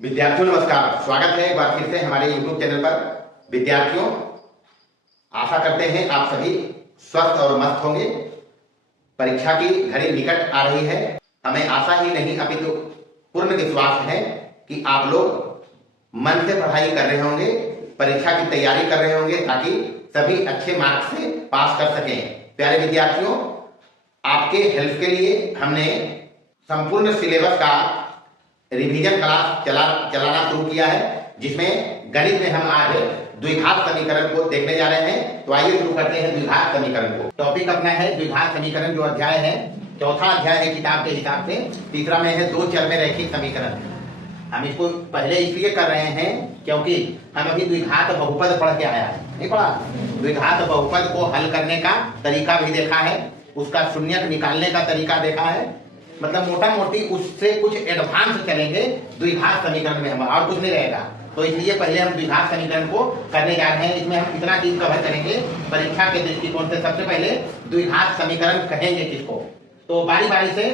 विद्यार्थियों नमस्कार, स्वागत है एक बार फिर से हमारे YouTube चैनल पर। विद्यार्थियों, आशा करते हैं आप सभी स्वस्थ और मस्त होंगे। परीक्षा की घड़ी निकट आ रही है। हमें आशा ही नहीं अपितु पूर्ण विश्वास है कि आप लोग मन से पढ़ाई कर रहे होंगे, परीक्षा की तैयारी कर रहे होंगे ताकि सभी अच्छे मार्क्स से पास कर सकें। प्यारे विद्यार्थियों, आपके हेल्प के लिए हमने संपूर्ण सिलेबस का रिवीजन क्लास चलाना शुरू किया है, जिसमें गणित में हम आज द्विघात समीकरण को देखने जा रहे हैं। तो आइए शुरू करते हैं द्विघात समीकरण को। टॉपिक अपना है द्विघात समीकरण। जो अध्याय है, चौथा अध्याय है किताब के हिसाब से। तीसरा में है दो चर में रैखिक समीकरण। हम इसको पहले इसलिए कर रहे हैं क्योंकि हम अभी द्विघात बहुपद पढ़ के आया है, नहीं पढ़ा? द्विघात बहुपद को हल करने का तरीका भी देखा है, उसका शून्यक निकालने का तरीका देखा है। मतलब मोटा मोटी उससे कुछ एडवांस चलेंगे द्विघात समीकरण में, हम और कुछ नहीं रहेगा। तो इसलिए पहले हम द्विघात समीकरण को करने जा रहे हैं। इसमें हम कितना चीज कवर करेंगे परीक्षा के दृष्टिकोण से। सबसे पहले द्विघात समीकरण कहेंगे किसको, तो बारी बारी से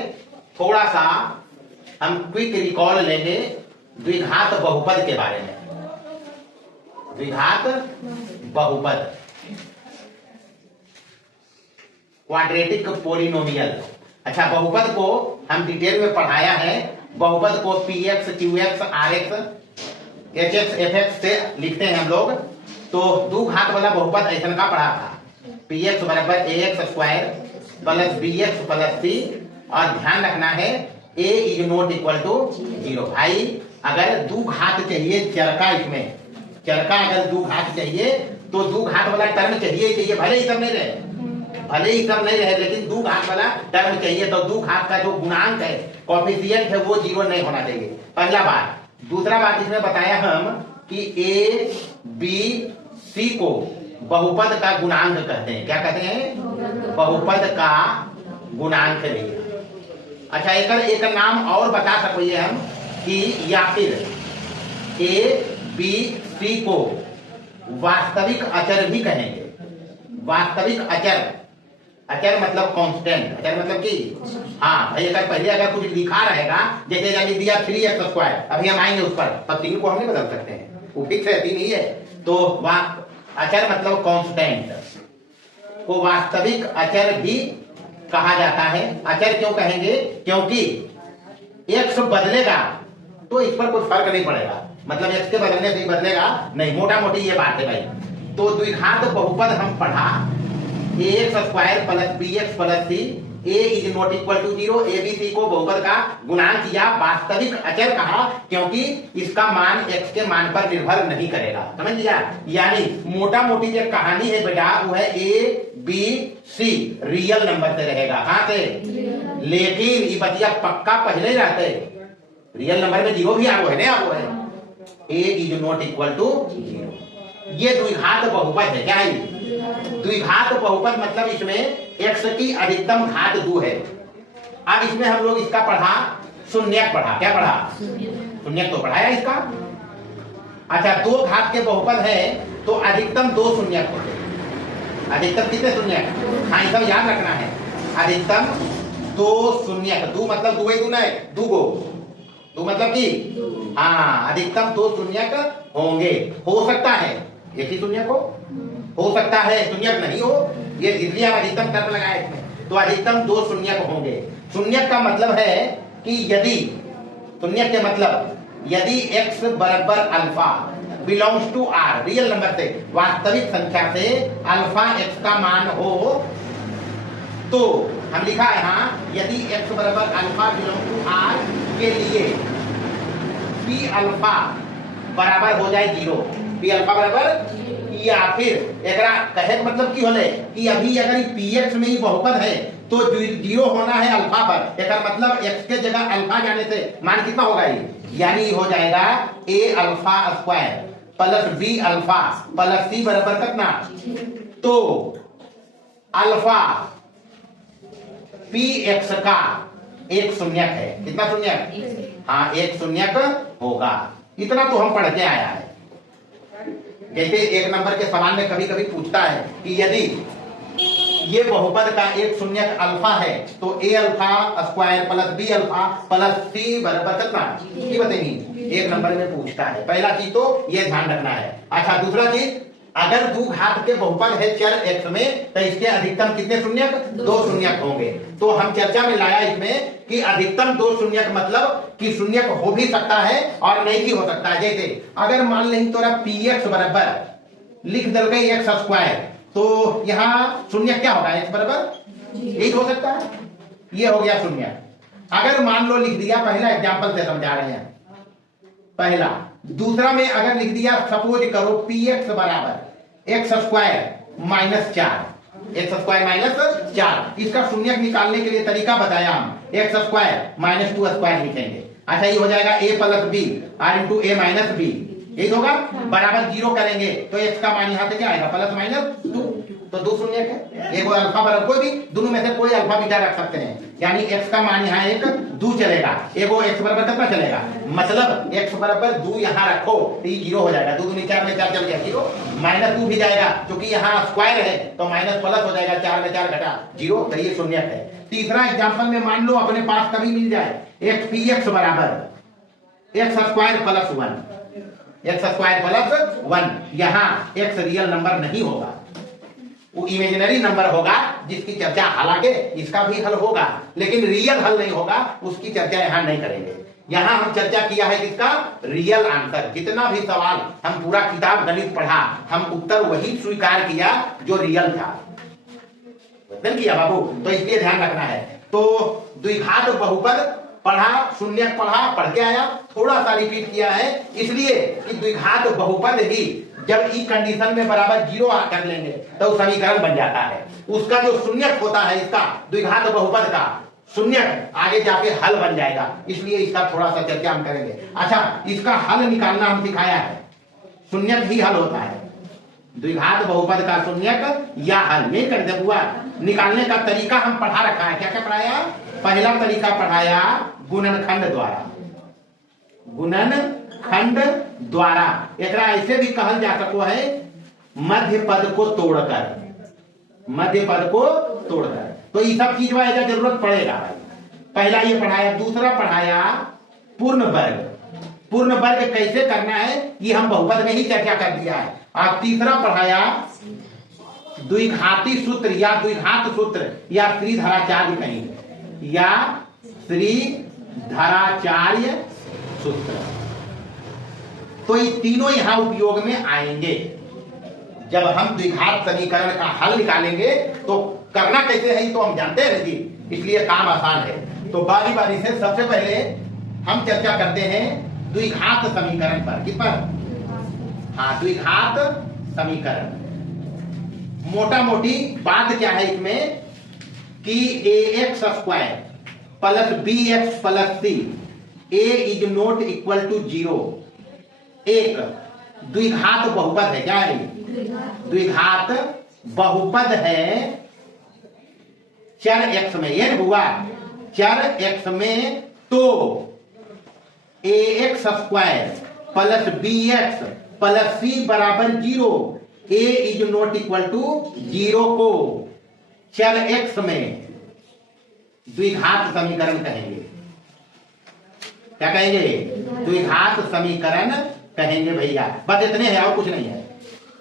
थोड़ा सा हम क्विक रिकॉल लेंगे द्विघात बहुपद के बारे में। द्विघात बहुपद, क्वाड्रेटिक पोलिनोमियल। अच्छा, बहुपद को हम डिटेल में पढ़ाया है। बहुपद को px, qx, rx, hx, fx से लिखते हैं हम लोग। तो दो घात वाला बहुपद ऐसा का पढ़ा था, px बराबर ax square plus bx plus c। और ध्यान रखना है a is not equal to 0। भाई अगर दो घात चाहिए चर का, इसमें चर का अगर दो घात चाहिए तो दो घात वाला टर्म चाहिए, भले ही सब नहीं रहे, लेकिन दो घात वाला टर्म चाहिए। तो दो घात का जो गुणांक है, कोएफिशिएंट है, वो 0 नहीं होना चाहिए, पहला बात। दूसरा बात इसमें बताया हम कि ए बी सी को बहुपद का गुणांक कहते हैं। क्या कहते हैं? बहुपद का गुणांक लिया। अच्छा, एक नाम और बता सकोगे हम कि या फिर ए बी सी को वास्तविक अचर भी कहेंगे। वास्तविक अचर, अचर मतलब कांस्टेंट, अचर मतलब कि हाँ भाई, अगर कुछ लिखा रहेगा, जैसे लिख दिया 3x स्क्वायर, अभी हम आएंगे उस पर, तब 3 को हम नहीं बदल सकते हैं, वो फिक्स है, 3 ही है। तो अचर मतलब कांस्टेंट को वास्तविक अचर भी कहा जाता है। अचर क्यों कहेंगे? क्योंकि x बदलेगा तो इस पर कोई फर्क नहीं पड़ेगा, मतलब x के बदलने से ही बदलेगा नहीं, मोटा मोटी ये बात है भाई। तो द्विघात बहुपद हम पढ़ा ax square plus bx plus c, a is not equal to 0। abc को बहुपद का गुणांक या वास्तविक अचर कहा क्योंकि इसका मान x के मान पर निर्भर नहीं करेगा। समझ लिया? यानी मोटा मोटी जो कहानी है बेटा, वो है a b c real number से रहेगा। कहां से? लेकिन ये बतिया पक्का पहले ही रहते, रियल नंबर में 0 भी आगो है, नहीं आगो है। a is not equal to 0। ये द्विघात बहुपद है। क्या है द्विघात बहुपद? मतलब इसमें x की अधिकतम घात 2 है। अब इसमें हम लोग इसका पढ़ा शून्यक पढ़ा। क्या पढ़ा? शून्यक तो पढ़ाया इसका। अच्छा, दो घात के बहुपद है तो अधिकतम 2 शून्यक होते हैं। अधिकतम कितने शून्यक? हाँ, सब याद रखना है। अधिकतम 2 शून्यक। 2 मतलब 2 गुना है, 2 गो, 2 मतलब कि हाँ, अधिकतम 2 शून्यक होंगे। हो सकता है एक ही शून्यक हो सकता है शून्यक नहीं हो, ये इसलिए हम अधिकतम तर्क लगाए इसमें। तो अधिकतम 2 शून्यक होंगे। शून्यक का मतलब है कि यदि, शून्यक के मतलब यदि x बराबर alpha belongs to r, real number से, वास्तविक संख्या से अल्फा x का मान हो, तो हम लिखा है हाँ, यदि x बराबर अल्फा बिलोंग टू r के लिए p अल्फा बराबर हो जाए 0, p अल्फा बराबर, या फिर एकरा कहे का मतलब की होले कि अभी अगर px में ही बहुपद है तो 0 होना है अल्फा पर। एक मतलब x के जगह अल्फा जाने से मान कितना होगा ये, यानी हो जाएगा a alpha square plus b alpha plus c बराबर कितना? तो अल्फा px का एक शून्यक है। कितना शून्यक? हाँ, एक शून्यक होगा। इतना तो हम पढ़ के आया है। जैसे एक नंबर के सवाल में कभी कभी पूछता है कि यदि ये बहुपद का एक शून्यक अल्फा है, तो a alpha square plus b alpha plus c बराबर कितना, ये बताइए, एक नंबर में पूछता है। पहला चीज तो ये ध्यान रखना है। अच्छा, दूसरा चीज, अगर दो घात के बहुपद है चर x में, तो इसके अधिकतम कितने शून्यक, 2 शून्यक होंगे। तो हम चर्चा में लाया इसमें कि अधिकतम 2 शून्यक मतलब कि शून्यक हो भी सकता है और नहीं भी हो सकता है। जैसे अगर मान लें तो px बराबर लिख दल गई एक्स स्क्वायर, तो यहाँ शून्य क्या होगा, x बराबर यही हो सकता है, ये हो गया शून्य। अगर मान लो लिख दिया, पहला एग्जांपल से समझा रहे हैं, पहला। दूसरा में अगर लिख दिया, सपोज करो px बराबर x square minus 4, x square minus 4, इसका शून्यक निकालने के लिए तरीका बताया हम, एक्स स्क्वायर माइनस 2 स्क्वायर लिखेंगे। अच्छा, ये हो जाएगा a plus B R into A minus B, यही होगा, बराबर 0 करेंगे तो x का मान यहाँ से क्या आएगा, प्लस माइनस 2, तो 2 शून्यक है। एक अल्फा बराबर कोई भी दोनों में से कोई अल्फा बीटा रख सकते हैं, यानी x का मान यहाँ एक 2 चलेगा, एगो x बराबर कितना चलेगा, मतलब x बराबर 2 यहाँ रखो तो ये 0 हो जाएगा, 2 दूनी 4 में 4 चल गया 0, माइनस 2 भी जाएगा क्योंकि यहाँ स्क्वायर है तो माइनस प्लस हो जाएगा, 4 में 4 घटा 0, तो ये शून्यक है। तीसरा एग्जाम्पल में मान लो अपने पास कभी मिल जाए एक px बराबर x square plus 1, x square plus 1, यहाँ x रियल नंबर नहीं होगा, वो इमेजिनरी नंबर होगा जिसकी चर्चा, हालांकि इसका भी हल होगा लेकिन रियल हल नहीं होगा, उसकी चर्चा यहाँ नहीं करेंगे। यहाँ हम चर्चा किया है किसका, रियल आंसर। जितना भी सवाल हम पूरा किताब गणित पढ़ा, हम उत्तर वही स्वीकार किया जो रियल था, नहीं किया बाबू, तो इसलिए ध्यान रखना है। तो द्विघात बहुपद पढ़ा, शून्यक पढ़ा, पढ़ के आया, थोड़ा सा रिपीट किया है इसलिए कि द्विघात बहुपद ही जब ई कंडीशन में बराबर 0 कर लेंगे तो समीकरण बन जाता है। उसका जो शून्यक होता है, इसका द्विघात बहुपद का शून्यक आगे जाके हल बन जाएगा, इसलिए इसका थोड़ा सा चर्चा हम करेंगे। अच्छा, इसका हल निकालना हम सिखाया है, शून्यक ही हल होता है, द्विघात बहुपद का शून्यक या हल नहीं करते बुआ, निकालने का तरीका हम पढ़ा रखा है। क्या क्या पढ़ाया, पहला तरीका पढ़ाया गुणनखंड द्वारा, गुणनखंड द्वारा, एकरा ऐसे भी कहल जा सको है मध्य पद को तोड़कर, मध्य पद को तोड़कर, तो ये सब चीज का जरूरत पड़ेगा। पहला ये पढ़ाया। दूसरा पढ़ाया पूर्ण वर्ग, पूर्ण वर्ग कैसे करना है ये हम बहुपद में ही चर्चा कर दिया है। और तीसरा पढ़ाया द्विघाती सूत्र या द्विघात सूत्र या श्रीधराचार्य कहेंगे, या श्रीधराचार्य सूत्र, तो ये तीनों यहां उपयोग में आएंगे। जब हम द्विघात समीकरण का हल निकालेंगे तो करना कैसे है तो हम जानते हैं जी, इसलिए काम आसान है। तो बारी बारी से सबसे पहले हम चर्चा करते हैं द्विघात समीकरण पर। किस पर, हाँ, द्विघात समीकरण। मोटा मोटी बात क्या है इसमें कि ax square plus bx plus c a is not equal to 0 एक द्विघात बहुपद है। क्या है, द्विघात बहुपद है चर x में, ये हुआ चर x में, तो ax square plus bx plus c बराबर 0, a is not equal to 0 को चर x में द्विघात समीकरण कहेंगे। क्या कहेंगे, द्विघात समीकरण कहेंगे भैया, बस इतने हैं और कुछ नहीं है।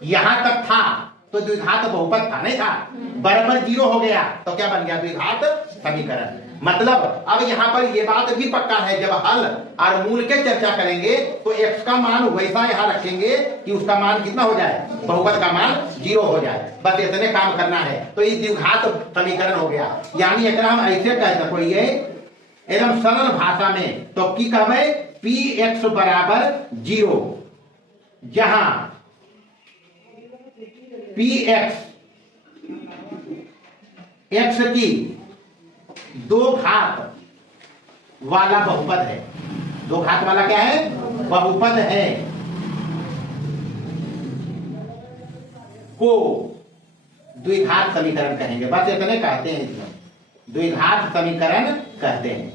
यहां तक था तो द्विघात बहुपद था, नहीं था, बराबर 0 हो गया तो क्या बन गया, द्विघात समीकरण। मतलब अब यहाँ पर ये बात भी पक्का है, जब हल और मूल के चर्चा करेंगे तो x का मान वैसा यहाँ रखेंगे कि उसका मान कितना हो जाए, बहुपद का मान 0 हो जाए, बस इतने काम करना है। तो ये द्विघात समीकरण हो गया। यानी एक हम ऐसे कह सको ये एकदम सरल भाषा में तो की कहवे px बराबर 0, जहां px x की 2 घात वाला बहुपद है। 2 घात वाला क्या है, बहुपद है, को द्विघात समीकरण कहेंगे। बस इतने कहते हैं, इसमें द्विघात समीकरण कहते हैं।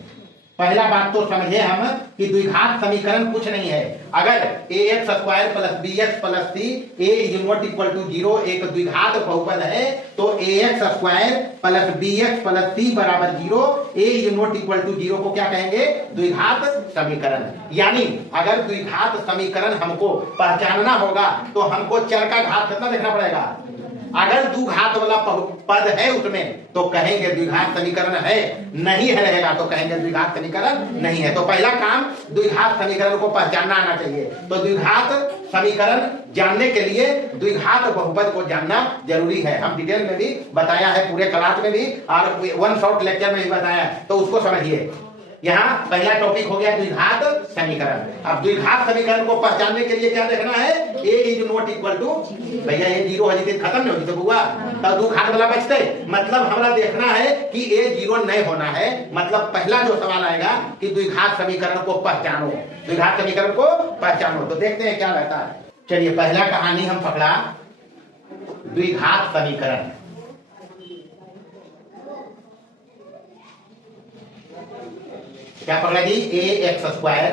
पहला बात तो समझे हम कि द्विघात समीकरण कुछ नहीं है। अगर ax square plus bx plus c a is not equal to 0 एक द्विघात बहुपद है तो ax square plus bx plus c बराबर 0 a is not equal to 0 को क्या कहेंगे? द्विघात समीकरण। यानी अगर द्विघात समीकरण हमको पहचानना होगा तो हमको चर का घात कितना देखना पड़ेगा। अगर द्विघात वाला पद है उसमें तो कहेंगे द्विघात समीकरण है, नहीं है रहेगा तो कहेंगे द्विघात समीकरण नहीं है। तो पहला काम द्विघात समीकरण को पहचानना आना चाहिए। तो द्विघात समीकरण जानने के लिए द्विघात बहुपद को जानना जरूरी है। हम डिटेल में भी बताया है, पूरे क्लास में भी और वन शॉट लेक्चर में भी बताया है, तो उसको समझिए। यहाँ पहला टॉपिक हो गया द्विघात समीकरण। अब द्विघात समीकरण को पहचानने के लिए क्या देखना है? a is not equal to, भैया ये 0 है जितने खत्म नहीं होगी तो बुआ तब द्विघात वाला बचते। मतलब हमारा देखना है कि a 0 नहीं होना है। मतलब पहला जो सवाल आएगा कि द्विघात समीकरण को पहचानो, द्विघात समीकरण को पहचानो। तो देखते हैं क्या रहता है। चलिए पहला कहानी हम पकड़ा द्विघात समीकरण। क्या पकड़ा जी? ax square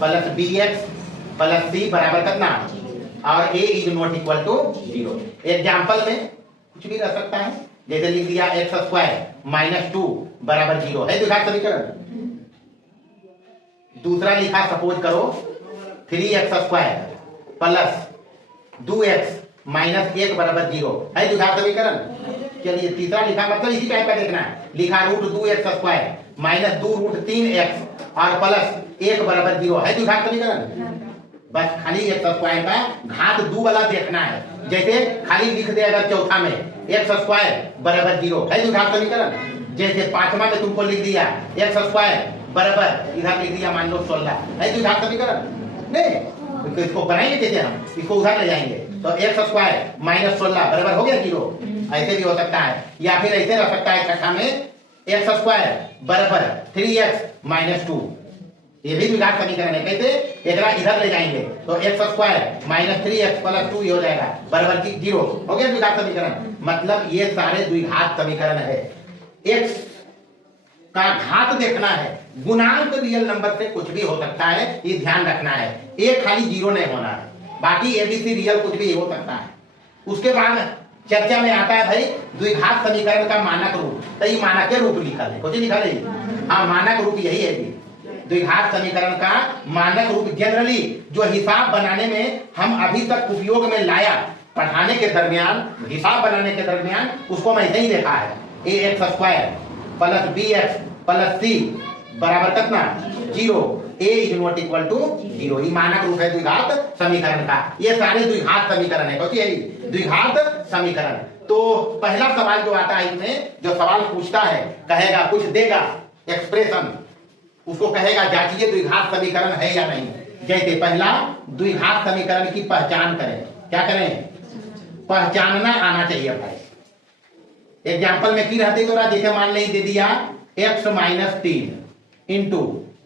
plus bx plus c बराबर कितना और a is not equal to 0। Example में कुछ भी रह सकता है, जैसे लिख दिया x स्क्वायर माइनस 2 बराबर 0 है द्विघात समीकरण। दूसरा लिखा सपोज करो 3x square plus 2x minus 1 बराबर 0 है द्विघात समीकरण। चलिए तीसरा लिखा, मतलब इसी टाइप का देखना है। लिखा root 2x square minus 2 root 3x और प्लस 1 बराबर 0 है द्विघात समीकरण। बस खाली x स्क्वायर का घात 2 वाला देखना है। जैसे खाली लिख दे अगर चौथा में x स्क्वायर बराबर 0 है द्विघात समीकरण। जैसे पांचवा में तुमको लिख दिया x स्क्वायर बराबर इधर लिख दिया मान लो 16 है द्विघात समीकरण। नहीं तो इसको बनाएंगे कैसे? हम इसको उधर ले जाएंगे तो x स्क्वायर माइनस 16 बराबर हो गया 0। ऐसे भी हो सकता है, या फिर ऐसे रह सकता है छठा में x स्क्वायर बराबर 3x माइनस 2, ये भी द्विघात समीकरण है। कैसे? एक इधर ले जाएंगे तो x square minus 3x plus 2 हो जाएगा बराबर 0 हो गया द्विघात समीकरण। मतलब ये सारे द्विघात समीकरण है। x का घात देखना है, गुणांक रियल नंबर से कुछ भी हो सकता है, ये ध्यान रखना है। एक खाली 0 नहीं होना है, बाकी एबीसी रियल कुछ भी हो सकता है। उसके बाद चर्चा में आता है भाई द्विघात समीकरण का मानक रूप। तो ये मानक रूप लिखा है, कुछ लिखा है। हाँ मानक रूप यही है जी। द्विघात समीकरण का मानक रूप जनरली जो हिसाब बनाने में हम अभी तक उपयोग में लाया, पढ़ाने के दरमियान, हिसाब बनाने के दरमियान उसको मैं ऐसे ही देखा है। ax square plus bx plus c बराबर कितना 0, a is not equal to 0। ये मानक रूप है द्विघात समीकरण का। ये सारे द्विघात समीकरण है, क्योंकि यही द्विघात समीकरण। तो पहला सवाल जो आता है इसमें, जो सवाल पूछता है, कहेगा कुछ देगा एक्सप्रेशन, उसको कहेगा जांचिए द्विघात समीकरण है या नहीं। जैसे पहला द्विघात समीकरण की पहचान करें। क्या करें? पहचानना आना चाहिए भाई। एग्जाम्पल में की रहती तो जैसे मान ली दे दिया x minus 3 into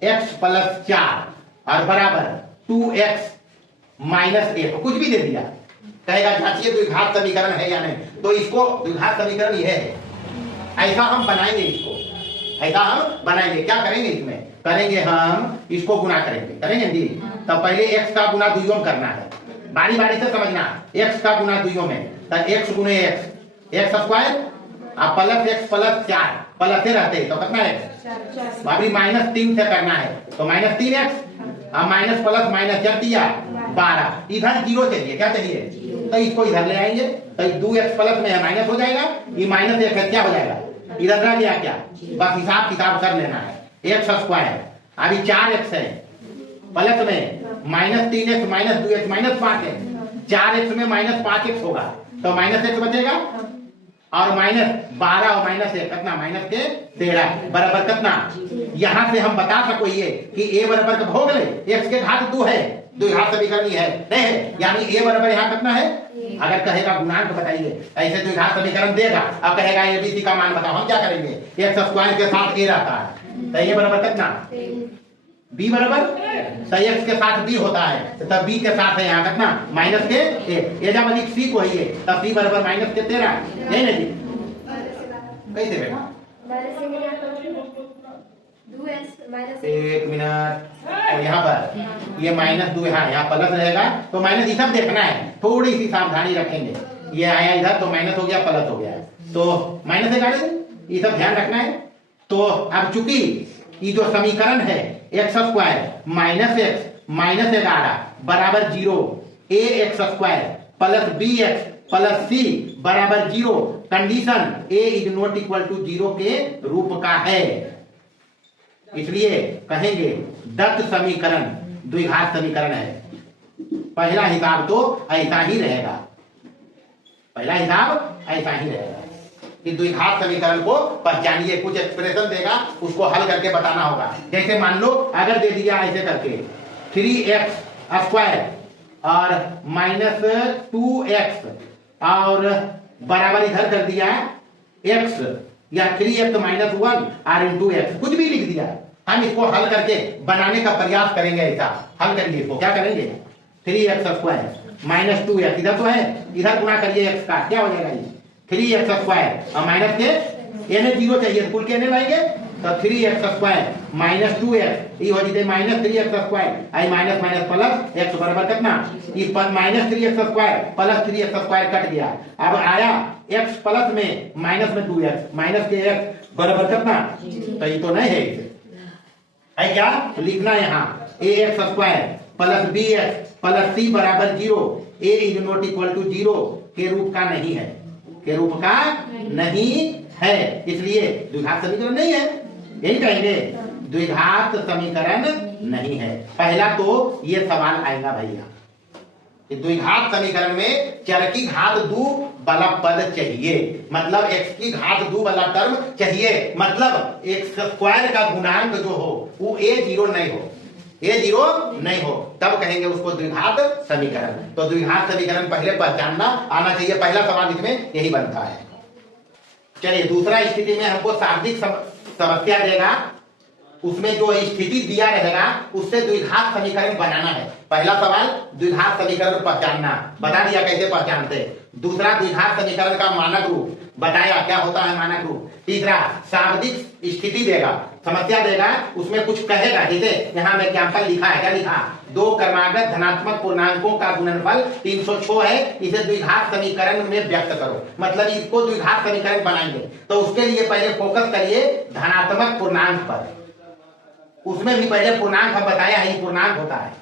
x plus 4 और बराबर 2x माइनस 1, कुछ भी दे दिया, कहेगा जांचिए द्विघात समीकरण है या नहीं। तो इसको द्विघात समीकरण यह है, ऐसा हम बनाएंगे। इसको ऐसा हम बनाएंगे। क्या करेंगे? इसमें करेंगे हम इसको गुना करेंगे जी। तब पहले x का गुना दुइयों में करना है, बारी बारी से समझना। x का गुना दुइयों में तो x गुने x स्क्वायर अब प्लस x प्लस 4 प्लस रहते तो कितना x, अभी माइनस 3 से करना है तो माइनस 3x, अब माइनस प्लस माइनस क्या दिया 12, इधर 0 चाहिए। क्या चाहिए? तो इसको इधर ले आएंगे तो 2x प्लस में माइनस हो जाएगा, ये माइनस 1 है क्या हो जाएगा, इधर रह गया क्या, बस हिसाब किताब कर लेना है। x स्क्वायर अभी 4x है, प्लस में minus 3x minus 2x minus 5x, 4x में माइनस 5x होगा तो माइनस x बचेगा और माइनस 12 और माइनस 1 कितना, माइनस के 13 बराबर कितना। यहां से हम बता सको ये कि a बराबर कब हो गए, x के घात 2 है, द्विघात समीकरण है नहीं है, यानी a बराबर यहाँ कितना है। अगर कहेगा गुणांक बताइए, ऐसे द्विघात समीकरण देगा, अब कहेगा एबीसी का मान बताओ, हम क्या करेंगे, एक्स स्क्वायर के साथ a रहता है तो a बराबर कितना, b बराबर, तो x के साथ b होता है तब b के साथ है यहाँ कितना माइनस के a जब अधिक c को है तब b बराबर माइनस के 13, यही ना जी। कैसे बेटा एक मिनट, और यहाँ पर ये -2, यहाँ प्लस रहेगा तो माइनस, ये सब देखना है, थोड़ी सी सावधानी रखेंगे। ये आया इधर तो माइनस हो गया, प्लस हो गया, तो माइनस से काटे, ये सब ध्यान रखना है। तो अब चूंकि ये जो समीकरण है x² -x -11 बराबर 0, ax² plus bx plus c बराबर 0, condition a is not equal to 0 के रूप का है, इसलिए कहेंगे दत्त समीकरण द्विघात समीकरण है। पहला हिसाब तो ऐसा ही रहेगा, पहला हिसाब ऐसा ही रहेगा कि द्विघात समीकरण को पहचानिए, कुछ एक्सप्रेशन देगा उसको हल करके बताना होगा। जैसे मान लो अगर दे दिया ऐसे करके 3x² और -2x और बराबर इधर कर दिया x या 3x -1 और इंटू x, कुछ भी लिख दिया, हम इसको हल करके बनाने का प्रयास करेंगे। ऐसा हल करिए, इसको क्या करेंगे, 3x² -2x इधर तो है, इधर गुणा करिए x का, क्या हो जाएगा ये 3x² और माइनस के n 0 चाहिए, कुल के n लाएंगे तो 3x² -2x ये हो जाते -3x² आई माइनस माइनस प्लस x बराबर कितना, ये -3x² प्लस 3x² कट गया, अब आया x प्लस में माइनस में 2x माइनस के x बराबर कितना, तो ये तो नहीं है, है क्या लिखना यहाँ ax² plus bx plus c बराबर 0, a is not equal to 0 के रूप का नहीं है, के रूप का नहीं है, इसलिए द्विघात समीकरण नहीं है, यही कहेंगे द्विघात समीकरण नहीं है। पहला तो ये सवाल आएगा भैया कि द्विघात समीकरण में चर की घात 2 वाला पद चाहिए, मतलब x की घात 2 वाला टर्म चाहिए, मतलब x² का गुणांक जो हो वो a0 नहीं हो, a0 नहीं हो, तब कहेंगे उसको द्विघात समीकरण। तो द्विघात समीकरण पहले पहचानना आना चाहिए, पहला सवाल इसमें यही बनता है। चलिए दूसरा स्थिति में हमको शाब्दिक समस्या देगा, उसमें जो स्थिति दिया रहेगा उससे द्विघात समीकरण बनाना है। पहला सवाल द्विघात समीकरण पहचानना, बता दिया कैसे पहचानते। दूसरा द्विघात समीकरण का मानक रूप बताया क्या होता है मानक रूप। तीसरा शाब्दिक स्थिति देगा, समस्या देगा, उसमें कुछ कहेगा, जैसे यहाँ में एग्जाम्पल लिखा है, क्या लिखा, 2 क्रमागत धनात्मक पूर्णांकों का गुणनफल 306 है, इसे द्विघात समीकरण में व्यक्त करो, मतलब इसको द्विघात समीकरण बनाएंगे तो उसके लिए पहले फोकस करिए धनात्मक पूर्णांक पर, उसमें भी पहले पूर्णांक हम बताया है, पूर्णांक होता है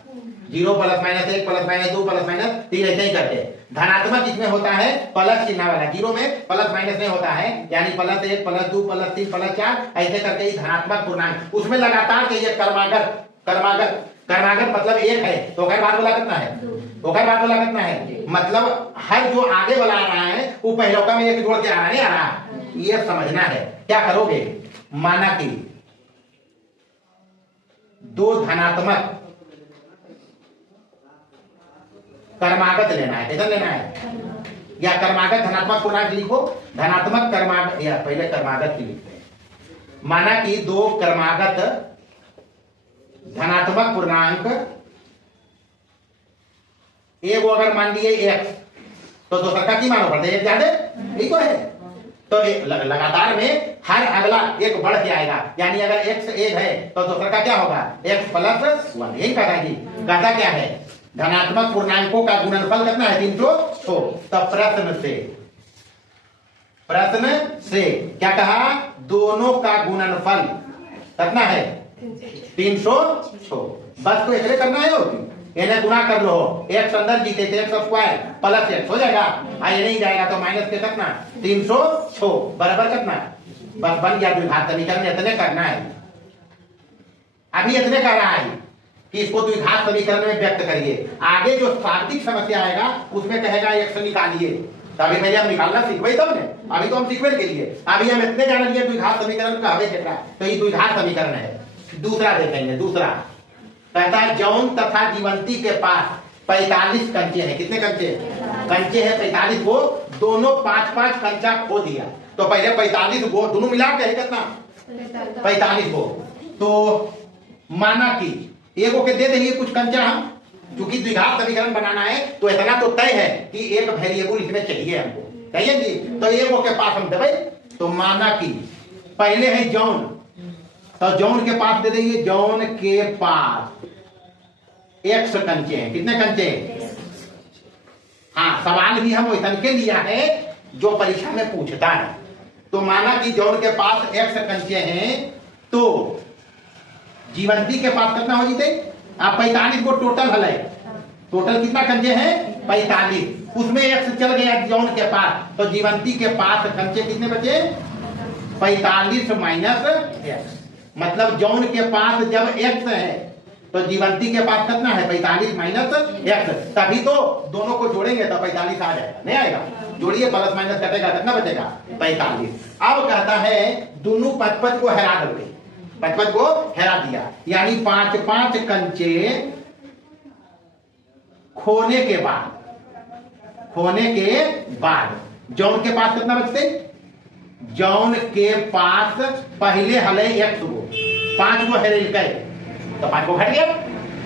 0 +- 1 +- 2 +- 3 ऐसे ही करके। धनात्मक इसमें होता है प्लस चिन्ह वाला, 0 में प्लस माइनस नहीं होता है, यानी +1 +2 +3 +4 ऐसे करके ही धनात्मक पूर्णांक, उसमें लगातार चाहिए क्रमागत, क्रमागत मतलब एक है तो ओकर बाद वाला कितना है, ओकर बाद वाला कितना है, मतलब हर जो आगे वाला आ रहा है वो पहलौका में एक जोड़ के आ रहा नहीं आ रहा, ये समझना है। क्या करोगे, माना कि 2 धनात्मक क्रमागत लेना है, कितना लेना है, या क्रमागत धनात्मक पूर्णांक लिखो, धनात्मक क्रमागत, या पहले क्रमागत की लिखते हैं। माना कि 2 क्रमागत धनात्मक पूर्णांक, एक अगर मान लिए x तो दूसरा का की मानो पड़ता है, एक ज्यादा यही तो है, तो लगातार में हर अगला एक बढ़ के आएगा, यानी अगर x 1 है तो दूसरा का क्या होगा x + 1, यही कहा जी। कहता क्या है, धनात्मक पूर्णांकों का गुणनफल कितना है 306, तो प्रश्न से क्या कहा, दोनों का गुणनफल कितना है 306, बस तो ऐसे करना है, इन्हें गुणा कर लो, x अंदर जीते थे x² प्लस x हो जाएगा, ये नहीं जाएगा तो माइनस के कितना 306 बराबर कितना, बस बन गया द्विघात समीकरण। इतने करना है, अभी इतने कर रहा है कि इसको द्विघात समीकरण में व्यक्त करिए, आगे जो शाब्दिक समस्या आएगा उसमें कहेगा x निकालिए, तो अभी पहले हम निकालना सीखवे तब ने, अभी तो हम सीखवे के लिए, अभी हम इतने जान लिए द्विघात समीकरण का हमें कितना, तो ये द्विघात समीकरण है। दूसरा देखेंगे, दूसरा कहता है जौन तथा जीवंती के पास 45 कंचे हैं, कितने कंचे, कंचे हैं 45 को, दोनों 5-5 कंचा खो दिया, तो पहले 45 को दोनों मिला के है कितना 45 को, तो माना कि एगो के दे देंगे कुछ कंचा, हम चूंकि द्विघात समीकरण बनाना है तो इतना तो तय है कि एक वेरिएबल इसमें चाहिए हमको, चाहिए जी, तो एगो के पास हम देवे, तो माना कि पहले है जौन तो जॉन के पास दे देंगे, जॉन के पास एक्स कंचे हैं। कितने कंचे? हाँ, सवाल भी हम वैसा के लिया है जो परीक्षा में पूछता है। तो माना कि जॉन के पास एक्स कंचे हैं, तो जीवंती के पास कितना हो जीते? आप 45 को टोटल हल, टोटल कितना कंचे हैं? 45। उसमें एक्स चल गया जॉन के पास, तो जीवंती के पास कंचे कितने बचे? 45 माइनस एक्स। मतलब जॉन के पास जब एक्स है तो जीवंती के पास कितना है? 45 माइनस एक्स। तभी तो दोनों को जोड़ेंगे तो 45 आ जाएगा, नहीं आएगा? जोड़िए, प्लस माइनस कटेगा, कितना बचेगा? 45। अब कहता है दोनों 55 को हरा दोगे, 55 को हरा दिया, यानी 5 कंचे खोने के बाद जॉन के पास कितना बचते? जॉन के पास पहले हले एक्स को, 5 को हरे गए तो 5 को घट गया।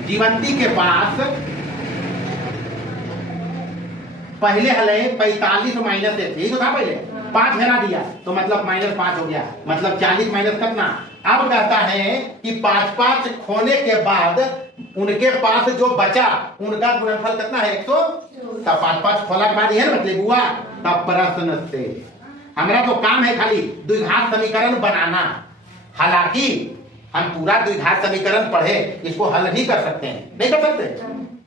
जीवंती के पास पहले हले 45 माइनस एक्स, यही तो था पहले, 5 हरा दिया तो मतलब -5 हो गया, मतलब 40 माइनस कितना? अब कहता है कि 5 खोने के बाद उनके पास जो बचा उनका गुणनफल कितना है? 100। तब 5 खोला के बाद यह मतलब हुआ। तब प्रश्न से हमारा तो काम है खाली द्विघात समीकरण बनाना। हालांकि हम पूरा द्विघात समीकरण पढ़े, इसको हल भी कर सकते हैं, नहीं कर सकते?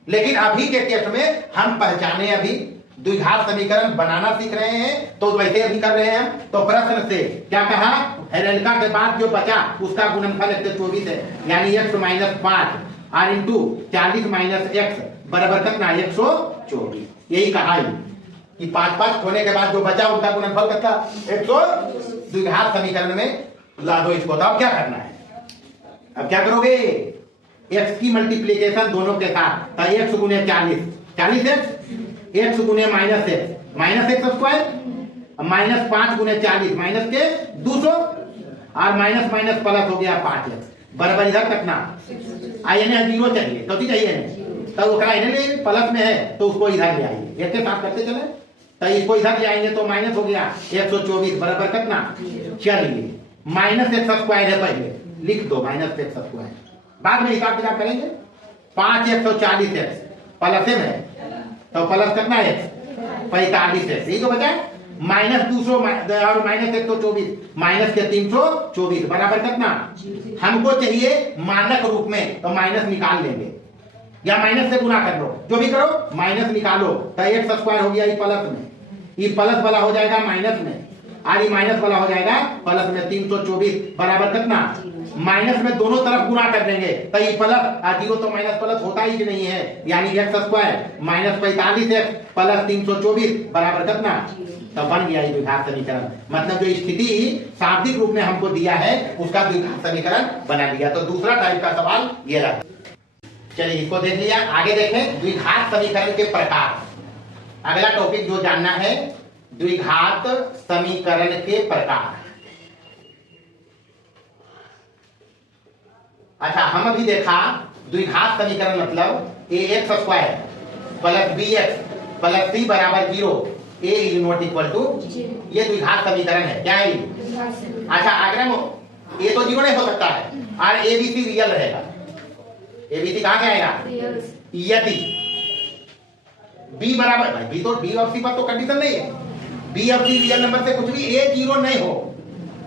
लेकिन अभी के केस में हम पहचाने, अभी द्विघात समीकरण बनाना सीख रहे हैं, तो वैसे अभी कर रहे हैं। तो प्रश्न से क्या कहा? हेरेल्का के बाद जो बचा उसका गुणनफल 124 है, यानी x माइनस 5 और इंटू 40 माइनस एक्स बराबर कितना? 124। यही कहा कि 5 खोने के बाद जो बचा उनका गुणनफल कितना? 100। द्विघात समीकरण में ला दो इसको। तो अब क्या करना है? अब क्या करोगे? x की मल्टीप्लीकेशन दोनों के साथ, तो x गुने 40 x गुने माइनस एक्स स्क्वायर, -5 गुने 40 माइनस के 200 और माइनस माइनस प्लस हो गया 5x बराबर इधर कितना? आई ने 0 चाहिए, तो चाहिए तो प्लस में है तो उसको इधर ले आइए, एक के साथ करते चले। तो इसको इधर ले आएंगे तो माइनस हो गया 124 बराबर कितना? चलिए, माइनस एक्स स्क्वायर है, पहले लिख दो माइनस एक्स स्क्वायर, बाद में हिसाब किताब करेंगे। 5x और 40x प्लस है, तो प्लस कितना है? 45 है, यही तो बचा। माइनस 200 और माइनस 124, माइनस के 324 बराबर कितना? हमको चाहिए मानक रूप में, तो माइनस निकाल लेंगे या माइनस से गुना कर लो, जो भी करो माइनस निकालो। तो एक्स स्क्वायर हो गया ये प्लस में, ये प्लस वाला हो जाएगा माइनस में, और ये माइनस वाला हो जाएगा प्लस में। 324 बराबर कितना? माइनस में दोनों तरफ गुना कर देंगे, तो ये प्लस और 0 तो माइनस प्लस होता ही नहीं है, यानी x square minus 45x plus 324 बराबर कितना? तो बन गया ये द्विघात समीकरण। मतलब जो स्थिति शाब्दिक रूप में हमको दिया है उसका द्विघात समीकरण बना दिया। तो दूसरा टाइप का सवाल ये रहा। चलिए, इसको देख लिया, आगे देखें द्विघात समीकरण के प्रकार। अगला टॉपिक जो जानना है, द्विघात समीकरण के प्रकार। अच्छा, हम अभी देखा द्विघात समीकरण मतलब ax square plus bx plus c बराबर 0, a is not equal to, ये द्विघात समीकरण है। क्या है? अच्छा, आगे में a तो 0 नहीं हो सकता है और abc रियल रहेगा। abc कहां आएगा? यदि b बराबर, भाई b तो b और c पर तो कंडीशन नहीं है, b और c रियल नंबर से कुछ भी a 0 नहीं हो,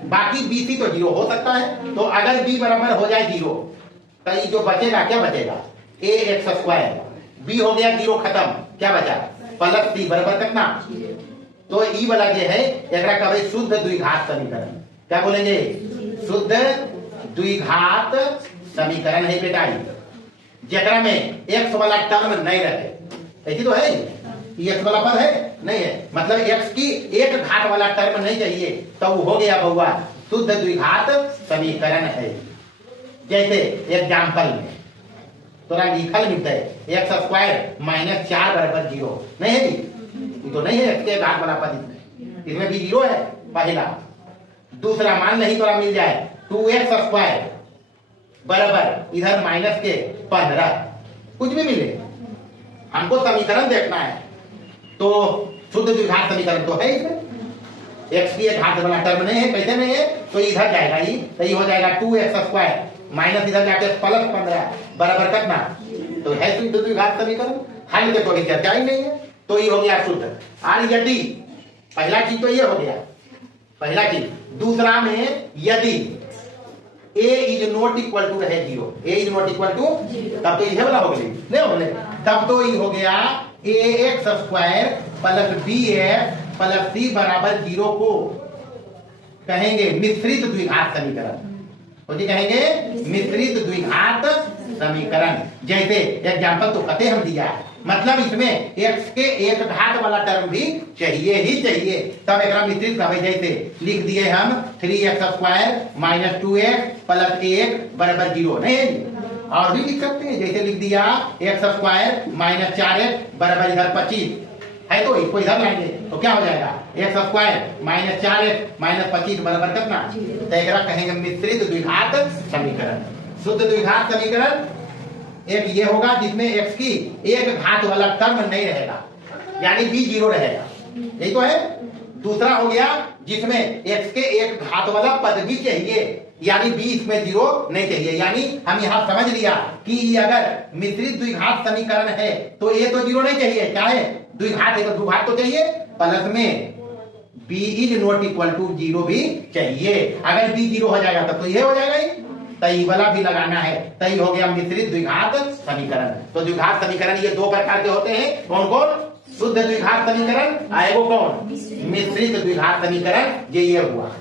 बाकी bc तो 0 हो सकता है। तो अगर b बराबर हो जाए 0, तो ये जो बचेगा क्या बचेगा? ax स्क्वायर, b हो गया 0 खत्म, क्या बचा? प्लस c बराबर कितना? तो ई वाला जो है एकरा कहबे शुद्ध द्विघात समीकरण। क्या बोलेंगे? शुद्ध द्विघात समीकरण है बेटा, जेकरा में x वाला टर्म नहीं रहे। ऐसी तो है, x वाला पद है नहीं है, मतलब x की एक घात वाला टर्म नहीं चाहिए, तो वो हो गया बउआ शुद्ध द्विघात समीकरण है। जैसे एग्जाम्पल में थोड़ा लिखल मिलता है एक्स स्क्वायर माइनस 4 बराबर 0, नहीं है जी? ये तो नहीं है x के घात वाला पद, इसमें भी 0 है पहला। दूसरा मान नहीं थोड़ा मिल जाए 2x स्क्वायर बराबर इधर माइनस के 15, कुछ भी मिले, हमको समीकरण देखना है। तो शुद्ध द्विघात समीकरण तो है इसमें, x की एक घात वाला टर्म नहीं है, कैसे नहीं है, तो इधर जाएगा ये, तो ये हो जाएगा 2x² माइनस इधर जाके प्लस 15 बराबर कितना, तो है शुद्ध द्विघात समीकरण। हल के तो चर्चा ही नहीं है, तो ये हो गया शुद्ध। और यदि पहला चीज तो ये हो गया, पहला चीज। दूसरा में यदि a is not equal to रहे 0, a is not equal to, तब तो ये वाला हो गया, नहीं हो गया, तब तो ये हो गया ax² plus bx plus c बराबर 0 को कहेंगे मिश्रित द्विघात समीकरण। तो जी कहेंगे मिश्रित द्विघात समीकरण। जैसे एग्जांपल तो कते हम दिया है, मतलब इसमें x के एक घात वाला टर्म भी चाहिए ही चाहिए, तब एक मिश्रित कहे। जैसे लिख दिए हम 3x² माइनस 2x प्लस 1 बराबर 0, नहीं और भी लिख सकते हैं, जैसे लिख दिया x² माइनस 4x बराबर इधर 25 है, तो इसको इधर लाएंगे तो क्या हो जाएगा, x² माइनस 4x माइनस 25 बराबर कितना, तो एक कहेंगे मिश्रित द्विघात समीकरण। शुद्ध द्विघात समीकरण एक ये होगा जिसमें x की एक घात वाला टर्म नहीं रहेगा, यानी b 0 रहेगा, यही तो है। दूसरा हो गया जिसमें x के एक घात वाला पद भी चाहिए, यानी b इसमें 0 नहीं चाहिए। यानी हम यहाँ समझ लिया कि अगर मिश्रित द्विघात समीकरण है तो a तो 0 नहीं चाहिए, क्या है, द्विघात है तो द्विघात तो चाहिए, प्लस में b is not equal to 0 भी चाहिए। अगर b 0 हो जाएगा तब तो ये हो जाएगा, तई वाला भी लगाना है, तई हो गया मिश्रित द्विघात समीकरण। तो द्विघात समीकरण ये दो प्रकार के होते हैं, कौन कौन, शुद्ध द्विघात समीकरण, आएगो कौन, मिश्रित द्विघात समीकरण, ये हुआ।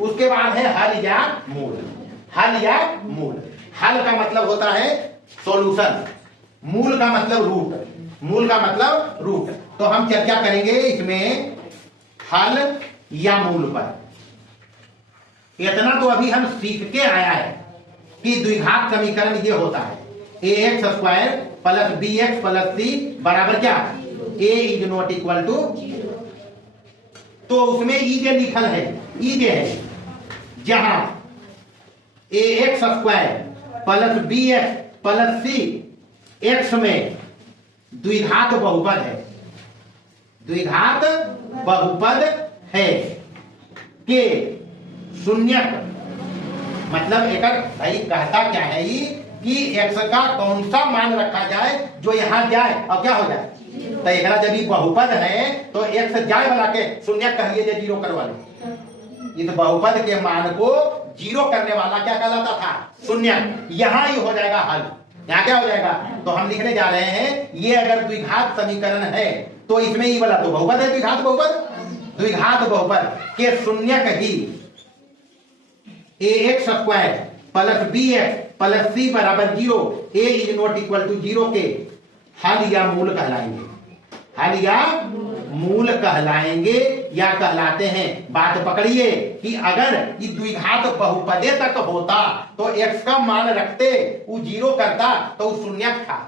उसके बाद है हल या मूल। हल या मूल, हल का मतलब होता है सॉल्यूशन, मूल का मतलब रूट, मूल का मतलब रूट। तो हम चर्चा करेंगे इसमें हल या मूल पर। इतना तो अभी हम सीख के आया है कि द्विघात समीकरण ये होता है ax² plus bx plus c बराबर क्या, a is not equal to, तो उसमें ई जे लिखल है, ई जे है जहां ax² plus bx plus c x में द्विघात बहुपद है, द्विघात बहुपद है के शून्यक, मतलब एक भाई कहता क्या है ये कि x का कौन सा मान रखा जाए जो यहां जाए और क्या हो जाए, तो एक जब ये बहुपद है तो x जाए वाला के शून्य कहिए, 0 करवा ले, इस बहुपद के मान को 0 करने वाला क्या कहलाता था, शून्य। यहां ही हो जाएगा हल, यहाँ क्या हो जाएगा, तो हम लिखने जा रहे हैं ये अगर द्विघात समीकरण है तो इसमें ये वाला तो बहुपद है, द्विघात बहुपद, द्विघात बहुपद के शून्यक ही ax² plus bx plus c बराबर 0, a is not equal to 0 के हल या मूल कहलाएंगे, हल या मूल कहलाएंगे या कहलाते हैं। बात पकड़िए कि अगर ये द्विघात बहुपदे तक होता तो x का मान रखते वो 0 करता तो वो शून्यक था।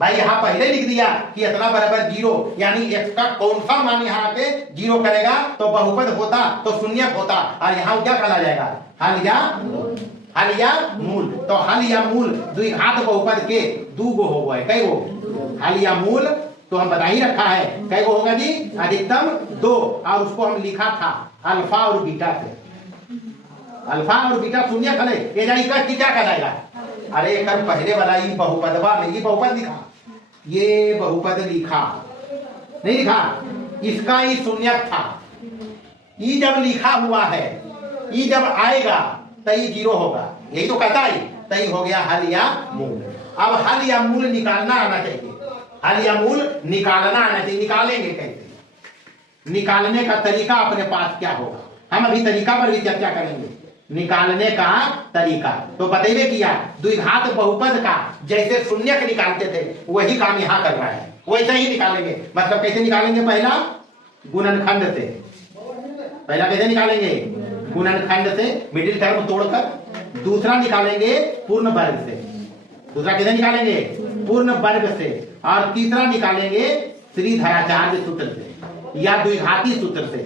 भाई यहाँ पहले लिख दिया कि इतना बराबर 0, यानी x का कौन सा मान यहाँ आके 0 करेगा तो बहुपद होता तो शून्यक होता, और यहाँ क्या कहला जाएगा, हल या, हल या मूल। तो हल या मूल द्विघात बहुपद के दो गो हो गए, कई गो, हल या मूल तो हम बता ही रखा है कई गो होगा जी, अधिकतम 2, और उसको हम लिखा था अल्फा और बीटा से, अल्फा और बीटा शून्य खले ये जानी का क्या कहलाएगा, अरे कर पहले वाला ये बहुपदवा में ये बहुपद लिखा, ये बहुपद लिखा नहीं लिखा, इसका ही शून्यक था, ये जब लिखा हुआ है ये जब आएगा तो ये 0 होगा, यही तो कहता है, तो ये हो गया हल या मूल। अब हल या मूल निकालना आना चाहिए, हल या मूल निकालना आना चाहिए, निकालेंगे कैसे, निकालने का तरीका अपने पास क्या होगा, हम अभी तरीका पर भी चर्चा करेंगे, निकालने का तरीका। तो बतेबे किया द्विघात बहुपद का जैसे शून्यक निकालते थे वही काम यहाँ कर रहा है, वैसे ही निकालेंगे। मतलब कैसे निकालेंगे, पहला गुणनखंड से, पहला कैसे निकालेंगे, गुणनखंड से मिडिल टर्म तोड़कर, दूसरा निकालेंगे पूर्ण वर्ग से, दूसरा कैसे निकालेंगे, पूर्ण वर्ग से, और तीसरा निकालेंगे श्रीधराचार्य सूत्र से या द्विघाती सूत्र से,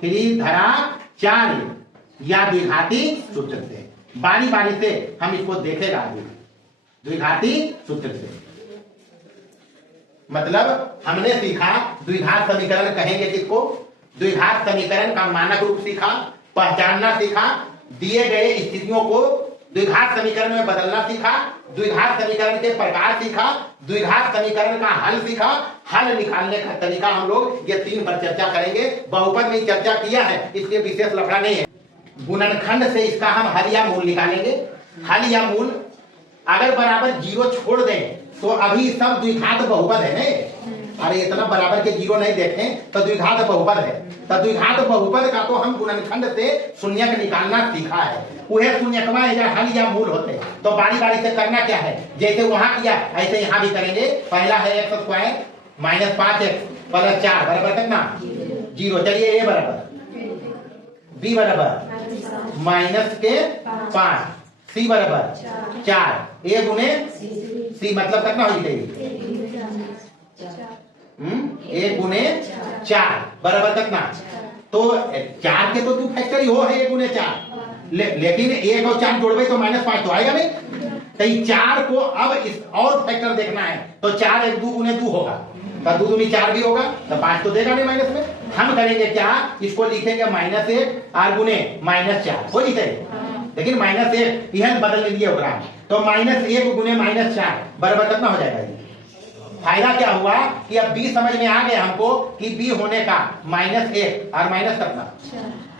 श्रीधराचार्य या द्विघाती सूत्र से, बारी बारी से हम इसको देखेगा आगे, द्विघाती सूत्र से। मतलब हमने सीखा द्विघात समीकरण कहेंगे किसको, द्विघात समीकरण का मानक रूप सीखा, पहचानना सीखा, दिए गए स्थितियों को द्विघात समीकरण में बदलना सीखा, द्विघात समीकरण के प्रकार सीखा, द्विघात समीकरण का हल सीखा, हल निकालने का तरीका हम लोग ये 3 पर चर्चा करेंगे। बहुपद में चर्चा किया है, इसलिए विशेष लफड़ा नहीं है। गुणनखंड से इसका हम हल या मूल निकालेंगे। हल या मूल अगर बराबर 0 छोड़ दें तो अभी सब द्विघात बहुपद है नहीं। अरे इतना बराबर के 0 नहीं देखें तो द्विघात बहुपद है। तो द्विघात बहुपद का तो हम गुणनखंड से शून्यक निकालना सीखा है। वह शून्यकवा या हल या मूल होते हैं। तो बारी बारी से करना क्या है, जैसे वहां किया ऐसे यहाँ भी करेंगे। पहला है x square minus 5x plus 4 बराबर कितना 0। चलिए a बराबर b बराबर माइनस के 5, c बराबर 4, a गुने c मतलब कितना हो जाएगी a गुने 4 बराबर कितना। तो 4 के तो 2 फैक्टर ही हो है a गुने 4, लेकिन 1 और 4 जोड़वे तो -5 तो आएगा नहीं। तो 4 को अब इस और फैक्टर देखना है तो 4 1 2 गुने 2 होगा, तो 2 दूनी 4 भी होगा, तो 5 तो देगा नहीं माइनस में। हम करेंगे क्या, इसको लिखेंगे -1 और गुने -4 हो जाए, लेकिन -1 यह बदल लीजिए ओकरा। तो -1 गुने -4 बराबर कितना हो जाएगा। फायदा क्या हुआ कि अब b समझ में आ गया हमको कि b होने का -1 और माइनस कितना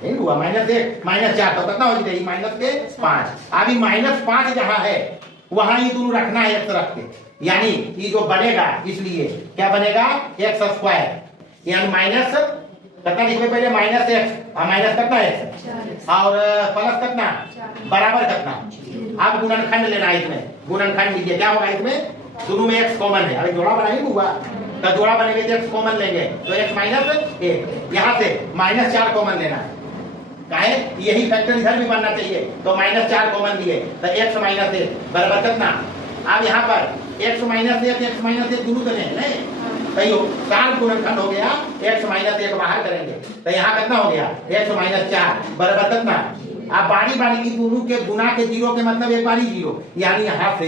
नहीं हुआ, -1 -4 तो कितना हो जाएगी -5। अभी -5 जहां है वहां ये दोनों रखना है x रख के, यानी ये जो बनेगा इसलिए क्या बनेगा x स्क्वायर यानी माइनस कितना लिखे पहले -x और माइनस कितना x और प्लस कितना बराबर कितना। अब गुणनखंड लेना है, इसमें गुणनखंड लीजिए क्या होगा, इसमें दोनों में x कॉमन है। अरे जोड़ा बना ही हुआ तो जोड़ा बनेंगे तो x कॉमन लेंगे तो x -1 यहाँ से -4 कॉमन लेना है। काहे यही फैक्टर इधर भी बनना चाहिए, तो -4 कॉमन लिए तो x -1 बराबर कितना। अब यहाँ पर x -1 दोनों तो नहीं सही हो, 4 गुणनखंड हो गया, x -1 बाहर करेंगे तो यहाँ कितना हो गया x -4 बराबर कितना। अब बारी बारी की दोनों के गुना के 0 के मतलब एक बार ही 0, यानी यहाँ से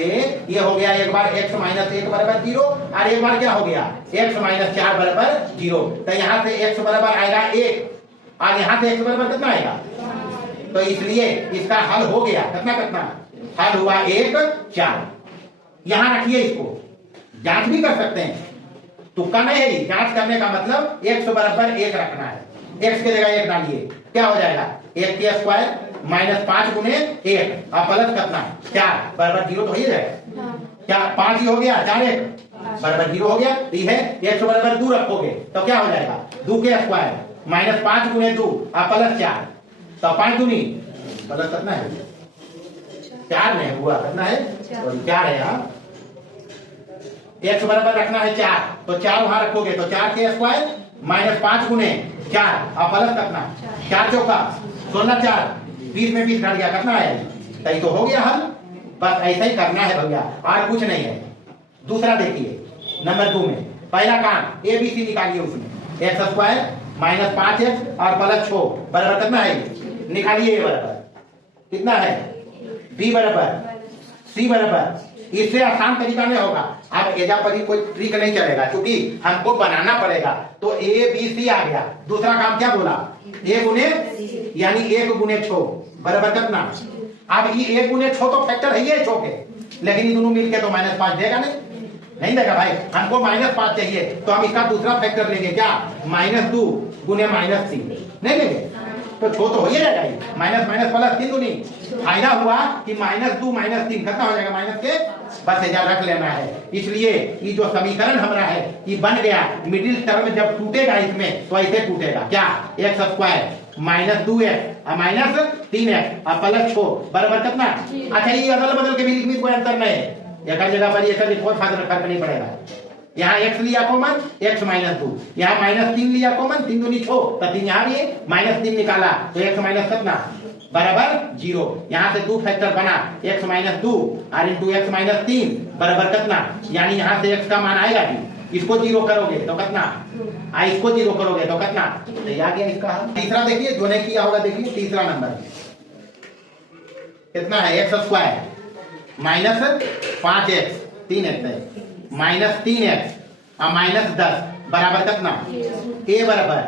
ये हो गया एक बार x -1 बराबर 0 और एक बार क्या हो गया x -4 बराबर 0। तो यहाँ से x बराबर आएगा 1 और यहाँ से x बराबर कितना आएगा। तो इसलिए इसका हल हो गया कितना हल हुआ 1 4। यहाँ रखिए, इसको जांच भी कर सकते हैं, तुक्का नहीं है। जांच करने का मतलब x बराबर 1 रखना है, x के जगह 1 डालिए क्या हो जाएगा 1 के स्क्वायर -5 गुने 1 और प्लस कितना 4 बराबर 0 तो हो ही जाएगा। क्या 5 ही हो गया, 4 1 बराबर 0 हो गया। ये है x बराबर 2 रखोगे तो क्या हो जाएगा 2 के स्क्वायर -5 गुने 2 और प्लस 4, तो 5 दूनी प्लस कितना है 4 नहीं हुआ कितना है 4 है। यहाँ x बराबर रखना है 4 तो 4 वहां रखोगे तो 4 के स्क्वायर -5 गुने 4 और प्लस कितना 4 चौका 16 4 20 में 20 घट गया कितना है, तो हो गया हल। बस ऐसा ही करना है भैया और कुछ नहीं है। दूसरा देखिए नंबर 2 में पहला काम ABC निकालिए, उसमें x स्क्वायर -5x और प्लस 6 बराबर कितना है निकालिए। a बराबर कितना है b बराबर c बराबर। इससे आसान तरीका नहीं होगा, अब एजा पर ही कोई ट्रिक नहीं चलेगा क्योंकि हमको बनाना पड़ेगा। तो ABC आ गया। दूसरा काम क्या बोला a गुने यानी 1 गुने 6 बराबर कितना। अब ये 1 गुने 6 तो फैक्टर है ये 6 के, लेकिन ये दोनों मिलके तो -5 देगा नहीं देगा भाई। हमको -5 चाहिए तो हम इसका दूसरा फैक्टर लेंगे क्या -2 गुने -3 नहीं लेंगे तो 6 तो हो ही जाएगा, माइनस माइनस प्लस 3 दूनी। फायदा हुआ कि -2 -3 कितना हो जाएगा माइनस के, बस एजा रख लेना है। इसलिए ये जो समीकरण हमारा है ये बन गया। मिडिल टर्म जब टूटेगा इसमें तो ऐसे टूटेगा क्या x स्क्वायर -2x -3x और प्लस 6 बराबर कितना। अच्छा ये अदल बदल के भी लिखने कोई अंतर नहीं है, एक जगह पर ये कोई फर्क नहीं पड़ेगा। यहाँ x लिया कॉमन x -2, यहाँ -3 लिया कॉमन 3 दूनी 6 तो 3 यहाँ भी -3 निकाला तो x माइनस कितना बराबर 0। यहाँ से 2 फैक्टर बना x -2 और इंटू x -3 बराबर कितना, यानी यहाँ से x का मान आएगा कि इसको 0 करोगे तो कितना इसको 0 करोगे तो कितना, तो आ गया इसका। तीसरा देखिए जो नहीं किया होगा, देखिए तीसरा नंबर कितना है x स्क्वायर -5x 3x है -3x और -10 बराबर कितना a बराबर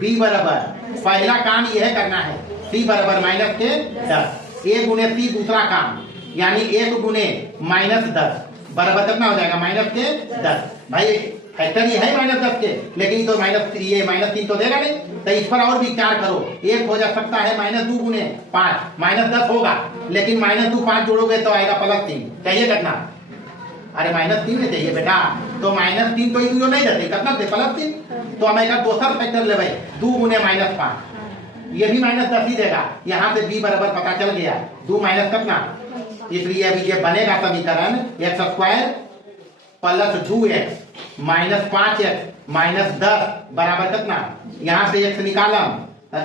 बी बराबर पहला काम यह करना है सी बराबर माइनस के 10, ए गुने सी दूसरा काम यानी 1 गुने माइनस 10 बराबर कितना हो जाएगा माइनस के 10। भाई फैक्टर ये है माइनस 10 के, लेकिन तो माइनस 3 तो देगा नहीं, तो इस पर और विचार करो। एक हो जा सकता है माइनस 2 गुने 5 माइनस 10 होगा, लेकिन माइनस 2 5 जोड़ोगे तो आएगा प्लस 3। चाहिए कितना? अरे माइनस 3 में चाहिए बेटा, तो माइनस 3 तो ये नहीं देते कितना दे प्लस 3, तो हमें एक दूसरा फैक्टर ले भाई 2 गुने माइनस 5 ये भी माइनस 10 ही देगा। यहाँ से बी बराबर पता चल गया 2 माइनस कितना, इसलिए अभी ये बनेगा समीकरण x square plus 2x minus 5x minus 10 बराबर कितना, यहाँ से x निकालम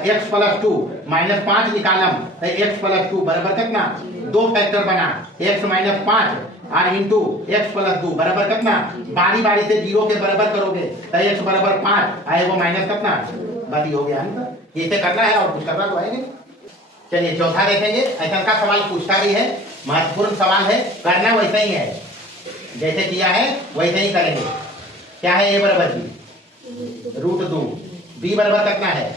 x प्लस 2 माइनस 5 निकालम x प्लस 2 बराबर कितना, दो फैक्टर बना x माइनस 5 और इंटू एक्स प्लस 2 बराबर कितना, बारी बारी से 0 के बराबर करोगे तो x बराबर 5 आए वो माइनस कितना, बारी हो गया है। इसे करना है और कुछ करना तो है नहीं। चलिए चौथा देखेंगे। ऐसा का सवाल पूछता भी है, महत्वपूर्ण सवाल है, करना वैसा ही है जैसे किया है वैसे ही करेंगे। क्या है? ए बराबर बी रूट 2, बी बराबर कितना है,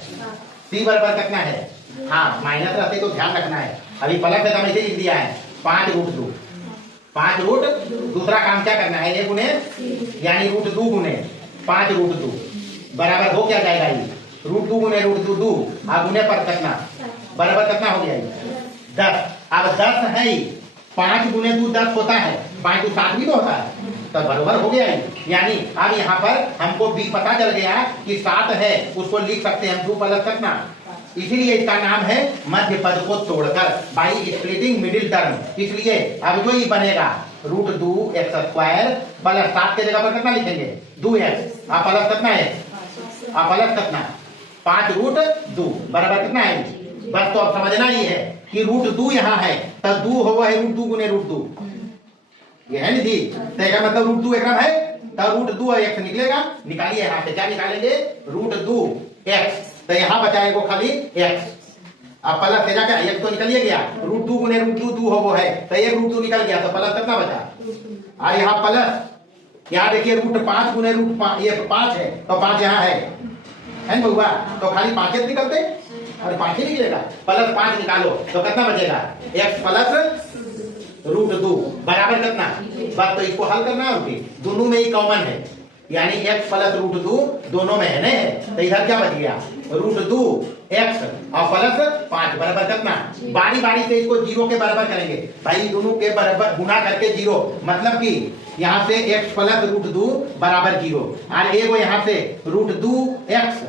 सी बराबर कितना है, हाँ माइनस रहते तो ध्यान रखना है। अभी प्लस है तो हम इसे लिख दिया है 5 रूट 2, 5 रूट दूसरा काम क्या करना है, ए गुने यानी रूट 2 गुने 5 रूट 2 बराबर हो क्या जाएगा, ये रूट 2 गुने रूट 2 और गुने पर कितना बराबर कितना हो गया ये 10। अब 10 है 5 गुने 2 10 होता है, 5 2 7 भी तो होता है, तो बराबर हो गया है। यानी अब यहाँ पर हमको बी पता चल गया कि 7 है, उसको लिख सकते हैं 2 प्लस कितना, इसीलिए इसका नाम है मध्य पद को तोड़कर, बाई स्प्लिटिंग मिडिल टर्म। इसलिए अब जो ये बनेगा रूट 2 एक्स स्क्वायर प्लस 7 के जगह पर कितना लिखेंगे 2x और प्लस कितना है और प्लस कितना 5 रूट 2 बराबर कितना है। बस तो अब समझना ही है कि रूट 2 यहाँ है तो 2 होगा है रूट 2 गुने रूट 2, ये है निधि, तो इसका मतलब रूट 2 एकदम है तो रूट 2 x निकलेगा। निकालिए यहाँ से, क्या निकालेंगे रूट 2 x, तो यहाँ बचाए को खाली x, अब प्लस है क्या x तो निकलिए गया, रूट 2 गुने रूट 2 हो वो है तो एक रूट 2 निकल गया तो प्लस कितना बचा, और यहाँ प्लस यहाँ देखिए रूट 5 गुने रूट 5 ये 5 है तो 5 यहाँ है बउआ, तो खाली 5 निकलते और 5 ही निकलेगा, प्लस 5 निकालो तो कितना बचेगा x प्लस रूट 2 बराबर कितना। बस तो इसको हल करना है, दोनों में ही कॉमन है यानी x प्लस रूट 2 दोनों में है नहीं, तो इधर क्या बच गया रूट 2 x और प्लस 5 बराबर कितना। बारी बारी से इसको 0 के बराबर करेंगे भाई, दोनों के बराबर गुना करके 0, मतलब कि यहाँ से x प्लस रूट 2 बराबर 0 और एक यहाँ से रूट 2 x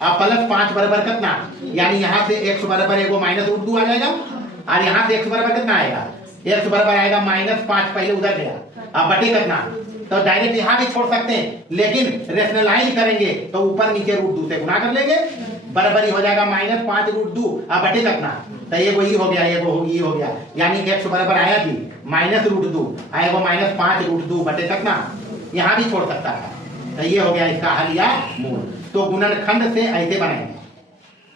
और प्लस 5 बराबर कितना, यानी यहाँ से x बराबर एगो माइनस रूट 2 आ जाएगा और यहाँ से x बराबर कितना आएगा, x बराबर आएगा माइनस 5, पहले उधर गया अब बटे कितना, तो डायरेक्ट यहाँ भी छोड़ सकते हैं, लेकिन रेशनलाइज करेंगे तो ऊपर नीचे रूट 2 से गुना कर लेंगे, बराबर ही हो जाएगा माइनस 5 रूट 2 अब बटे कितना, तो ये वही हो गया, ये हो गया, यानी x बराबर आया कि माइनस रूट 2 आएगा माइनस 5 रूट 2 बटे कितना, यहाँ भी छोड़ सकता है, तो ये हो गया इसका हल या मूल। तो गुणनखंड से ऐसे बनाएंगे,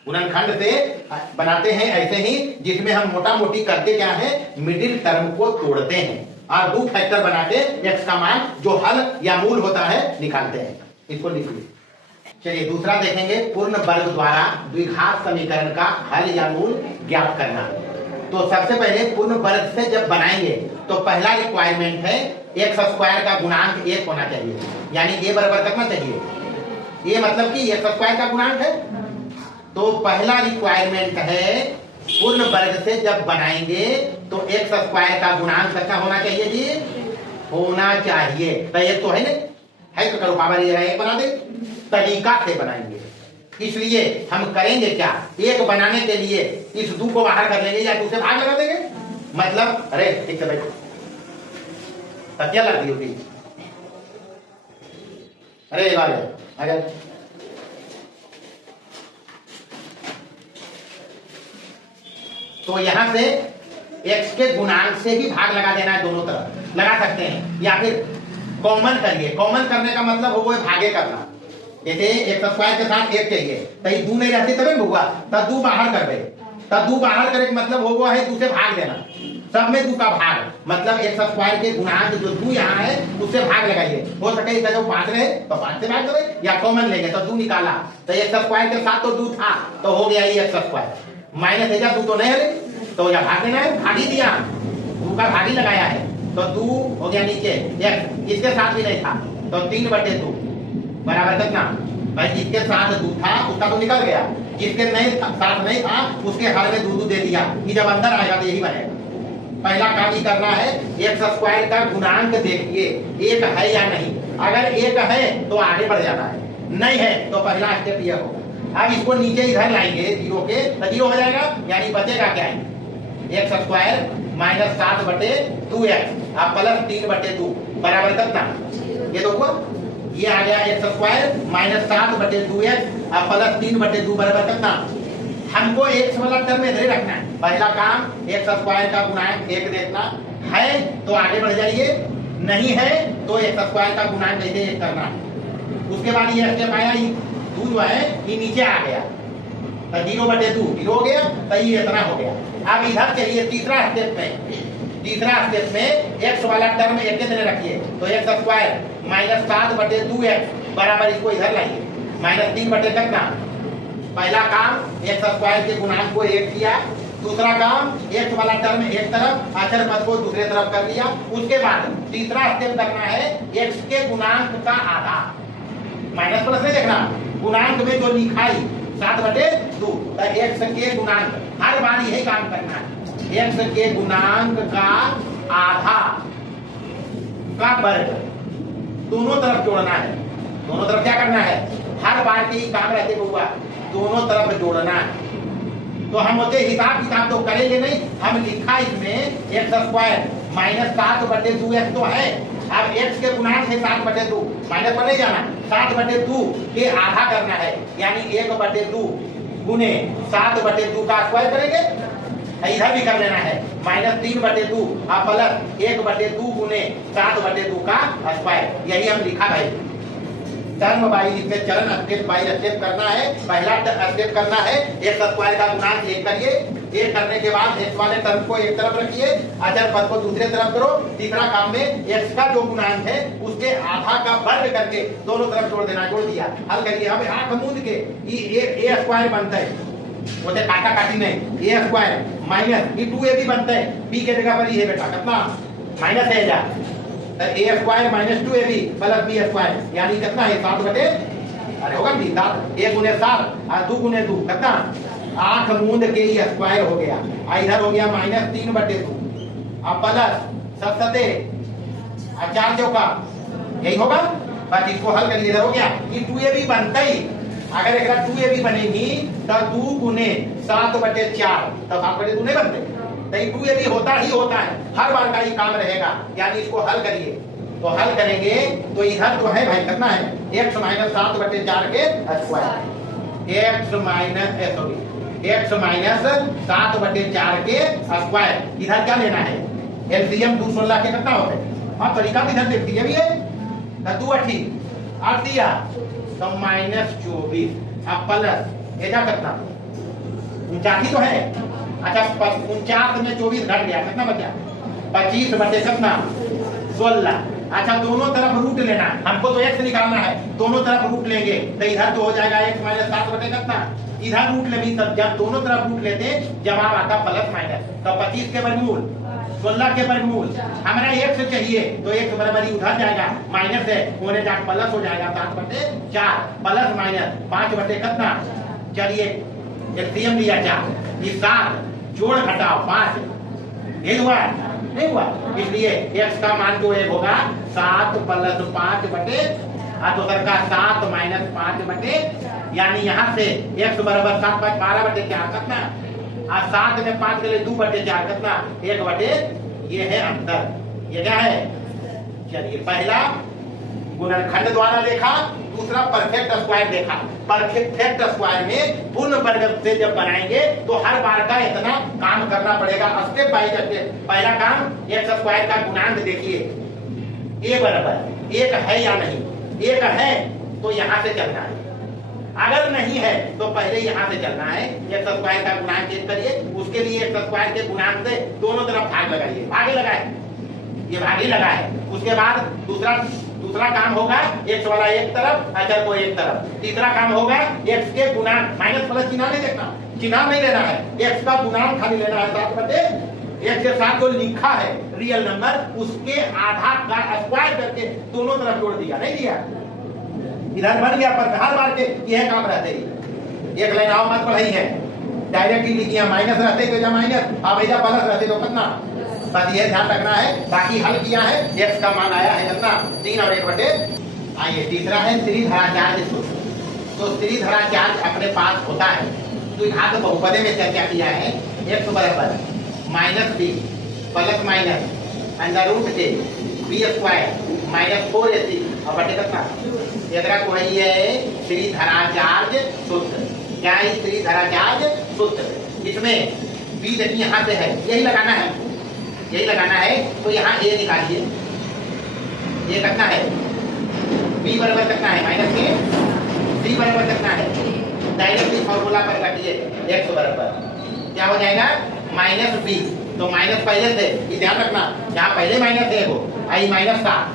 गुणनखंड से बनाते हैं ऐसे ही, जिसमें हम मोटा मोटी करते क्या है मिडिल टर्म को तोड़ते हैं और दो फैक्टर बना के x का मान जो हल या मूल होता है निकालते हैं। इसको लिख लीजिए। चलिए दूसरा देखेंगे, पूर्ण वर्ग द्वारा द्विघात समीकरण का हल या मूल ज्ञात करना। तो सबसे पहले पूर्ण वर्ग से जब बनाएंगे तो पहला रिक्वायरमेंट है एक्स स्क्वायर का गुणांक 1 होना चाहिए, यानी a बराबर कितना चाहिए, ये मतलब कि एक्स स्क्वायर का गुणांक है। तो पहला रिक्वायरमेंट है पूर्ण वर्ग से जब बनाएंगे तो एक्स स्क्वायर का गुणांक कितना होना चाहिए जी, होना चाहिए, तो ये तो है ना, है तो करो पावर ये एक बना दे, तरीका से बनाएंगे। इसलिए हम करेंगे क्या, एक बनाने के लिए इस 2 को बाहर कर लेंगे या 2 से भाग लगा देंगे, मतलब अरे ठीक है बैठो क्या लगती होती, अरे अगर तो यहां से x के गुणांक से ही भाग लगा देना है, दोनों तरफ लगा सकते हैं, या फिर कॉमन करिए। कॉमन करने का मतलब हो गया भागे करना, जैसे एक्स स्क्वायर के साथ 1 चाहिए तो ये 2 नहीं रहती तभी होगा, तब 2 बाहर कर दे तब 2 बाहर करे मतलब हो गया है 2 से भाग देना, सब में 2 का भाग, मतलब एक्स स्क्वायर के गुणांक जो 2 यहाँ है उससे भाग लगाइए। हो सके इसका जो 5 रहे तो 5 से भाग करें, या कॉमन लेंगे तो 2 निकाला तो एक्स स्क्वायर के साथ तो 2 था तो हो गया ये एक्स स्क्वायर, माइनस है 2 तो नहीं है तो यहाँ भाग देना है, भाग ही दिया, 2 का भाग ही लगाया है तो 2 हो गया नीचे एक्स, इसके साथ भी नहीं था तो 3/2 बराबर कितना भाई, जिसके साथ 2 था उसका तो निकल गया, जिसके नहीं साथ नहीं था उसके हर में 2 दे दिया, ये जब अंदर आएगा तो यही बनेगा। पहला काम ही करना है एक्स स्क्वायर का गुणांक देखिए एक है या नहीं, अगर एक है तो आगे बढ़ जाना है, नहीं है तो पहला स्टेप यह होगा। अब इसको नीचे इधर लाएंगे 0 के तो 0 हो जाएगा, यानी बचेगा क्या है एक्स स्क्वायर माइनस 7/2x अब प्लस 3/2 बराबर कितना, ये तो हुआ, ये आ गया एक्स स्क्वायर माइनस 7/2x अब प्लस 3/2 बराबर कितना, हमको एक्स वाला टर्म में नहीं रखना है। पहला काम एक्स स्क्वायर का गुणांक 1 देखना है तो आगे बढ़ जाइए, नहीं है तो एक्स स्क्वायर का गुणांक कैसे 1 करना है। उसके बाद ये स्टेप आया, 2 जो है ये नीचे आ गया तो 0/2 0 हो गया तो ये इतना हो गया। अब इधर चलिए तीसरा स्टेप में एक्स वाला टर्म एक जगह रखिए तो एक्स स्क्वायर माइनस 7/2x बराबर इसको इधर लाइए माइनस 3 कितना, पहला काम एक्स स्क्वायर के गुणांक को 1 किया, दूसरा काम एक्स वाला टर्म एक तरफ अचर पद को दूसरे तरफ कर लिया, उसके बाद तीसरा स्टेप करना है एक्स के गुणांक का आधा, माइनस प्लस नहीं देखना, गुणांक में जो लिखाई 7/2 तो एक्स के गुणांक हर बार यही काम करना है, एक्स के गुणांक का आधा का वर्ग दोनों तरफ जोड़ना है, दोनों तरफ क्या करना है, हर बार के ही काम रहते हुआ दोनों तरफ जोड़ना है। तो हम होते हिसाब किताब तो करेंगे नहीं, हम लिखा इसमें एक्स स्क्वायर माइनस 7/2x तो है, अब x के गुणांक है 7/2 माइनस पर नहीं जाना, 7/2 के आधा करना है, यानी 1/2 गुने 7/2 का स्क्वायर करेंगे, इधर भी कर लेना है माइनस 3/2 और प्लस 1/2 गुने 7/2 का स्क्वायर, यही हम लिखा भाई। टर्म वाइज इसमें चरण स्टेप बाय स्टेप करना है। पहला स्टेप करना है एक्स स्क्वायर का गुणांक 1 करिए, 1 करने के बाद एक्स वाले टर्म को एक तरफ रखिए, अचर पद को दूसरे तरफ करो। तीसरा काम में एक्स का जो गुणांक है उसके आधा का वर्ग करके दोनों तरफ जोड़ देना, जोड़ दिया, हल करिए। अब आंख मूंद के ये a स्क्वायर बनता है, बोलते काटा काटी नहीं, a स्क्वायर माइनस ये 2ab बनता है, b के जगह पर ये बेटा कितना माइनस है जा, a square minus 2ab plus b square, यानी कितना है 7/, अरे होगा भी 7, 1 गुने 7 और 2 गुने 2 कितना, आंख मूंद के ही स्क्वायर हो गया, इधर हो गया माइनस 3/2 और प्लस 7 और 4 चौका यही होगा, बस इसको हल कर इधर हो गया कि 2ab बनता ही, अगर एक 2ab बनेगी तो 2 गुने 7/4 तो 7/2 नहीं बनते, तो ये 2ab होता ही होता है, हर बार का ही काम रहेगा, यानी इसको हल करिए। तो हल करेंगे तो इधर तो है भाई कितना है x माइनस 7/4 के स्क्वायर, x माइनस 7/4 के स्क्वायर, इधर क्या लेना है एलसीएम 216 के कितना होता है, हाँ तरीका भी इधर देखिए भी है, 2 8 दिया तो माइनस 24 अब प्लस एजा कितना 49 तो है, अच्छा 49 में 24 घट गया कितना बचा 25/कितना 16, अच्छा दोनों तरफ रूट लेना, हमको तो x निकालना है, दोनों तरफ रूट लेंगे तो इधर तो हो जाएगा x माइनस 7/कितना, इधर रूट ले भी तब जब दोनों तरफ रूट लेते जवाब आता प्लस माइनस, तो 25 के वर्गमूल 16 के वर्गमूल, हमारा x चाहिए तो x बराबर उधर जाएगा माइनस है होने जा प्लस हो जाएगा 7/4 प्लस माइनस 5/कितना, चलिए एलसीएम लिया 4 ये 7 जोड़ घटाओ 5, ये हुआ नहीं हुआ, इसलिए x का मान जो एक होगा 7 प्लस 5/, दूसर का 7 माइनस 5/, यानी यहाँ से x बराबर 7 5 12/4 कितना, और 7 में 5 के लिए 2/4 कितना 1/, ये है अंतर, ये क्या है, चलिए पहला गुणनखंड द्वारा देखा, दूसरा परफेक्ट स्क्वायर देखा। परफेक्ट स्क्वायर में पूर्ण वर्ग से जब बनाएंगे तो हर बार का इतना काम करना पड़ेगा, स्टेप बाय स्टेप। पहला काम एक्स स्क्वायर का गुणांक देखिए, a बराबर 1 है या नहीं, 1 है तो यहां से चलना है, अगर नहीं है तो पहले यहां से चलना है, एक्स स्क्वायर का गुणांक चेक करिए, उसके लिए एक्स स्क्वायर के गुणांक से दोनों तरफ भाग लगाइए, भागे लगाए, ये भागे लगा है। उसके बाद दूसरा काम होगा एक्स वाला एक तरफ, अचर को एक तरफ। तीसरा काम होगा एक्स के गुणांक, माइनस प्लस चिन्ह नहीं देखना, चिन्ह नहीं लेना है, एक्स का गुणांक खाली लेना है, 7 बटे एक्स के साथ जो लिखा है रियल नंबर उसके आधा का स्क्वायर करके दोनों तरफ जोड़ दिया, नहीं दिया, इधर बन गया, पर हर बार के यह काम रहते ही एक लाइन आओ मत पढ़ाई है, डायरेक्टली लिखिए, माइनस रहते तो माइनस, अब इधर प्लस रहते तो कितना, बस ये ध्यान रखना है। बाकी हल किया है, एक्स का मान आया है कितना 3 और 1 बटे। आइए तीसरा है त्रिधराचार्य सूत्र। तो त्रिधराचार्य अपने पास होता है, द्विघात बहुपदे में चर्चा किया है, एक्स बराबर minus B plus minus under root के बी स्क्वायर माइनस 4ac और बटे कितना, एकरा को है ये त्रिधराचार्य सूत्र। क्या है त्रिधराचार्य सूत्र? इसमें बी देखिए यहाँ से है, यही लगाना है, यही लगाना है, तो यहाँ ए निकालिए, ये कितना है, बी बराबर कितना है माइनस के, सी बराबर कितना है, डायरेक्टली फॉर्मूला पर रखिए, एक्स बराबर क्या हो जाएगा माइनस बी, तो माइनस पहले से, ये ध्यान रखना, यहाँ पहले माइनस है वो, आई minus 7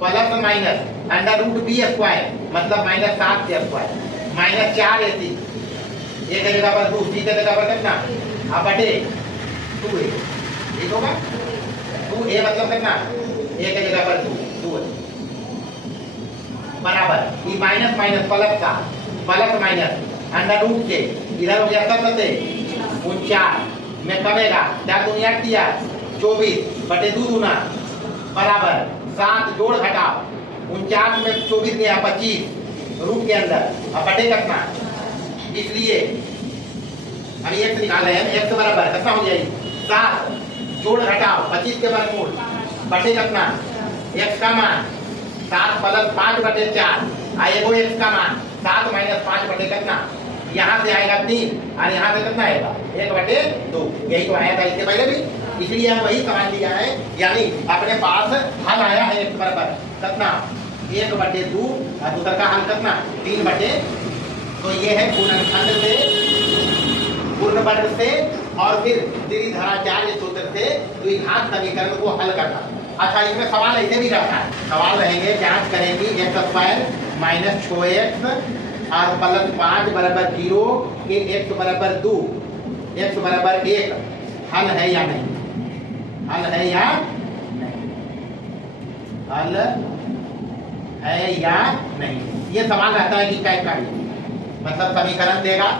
plus minus under root b square मतलब माइनस 7 के स्क्वायर माइनस 4ac, ए के जगह पर 2, सी के जगह पर कितना, अब बटे 2a, ठीक होगा, 2a मतलब कितना, ए के जगह पर 2 बराबर ये माइनस माइनस प्लस का प्लस माइनस अंडर रूट के इधर हो गया 49 में कमेगा, क्या दुनिया किया 24 बटे 2 दूना बराबर 7 जोड़ घटाओ 49 में 24 गया 25 रूट के अंदर, अब बटे कितना, इसलिए अभी एक्स निकाल रहे हैं, एक्स बराबर कितना हो जाएगी 7 जोड़ घटाओ 25 के वर्गमूल बटे कितना, एक्स का मान 7 प्लस 5 बटे 4 आएगा एक्स का मान 7 माइनस 5 बटे कितना, यहाँ से आएगा 3 और यहाँ से कितना आएगा 1 बटे 2, यही तो आया था इससे पहले भी, इसलिए हम वही समान लिया है, यानी अपने पास हल आया है एक्स बराबर कितना 1 बटे 2 और दूसरा का हल कितना 3 बटे, तो ये है गुणनखंड से, पूर्ण वर्ग से और फिर त्रिधराचार्य सूत्र से द्विघात समीकरण को हल करना। अच्छा इसमें सवाल ऐसे भी रहता है, सवाल रहेंगे, जांच करेंगे एक्स स्क्वायर माइनस 6x और प्लस 5 बराबर 0 के एक्स बराबर 2 एक्स बराबर 1 हल है या नहीं, हल है या नहीं, हल है या नहीं, ये सवाल रहता है कि क्या करिए, मतलब समीकरण देगा,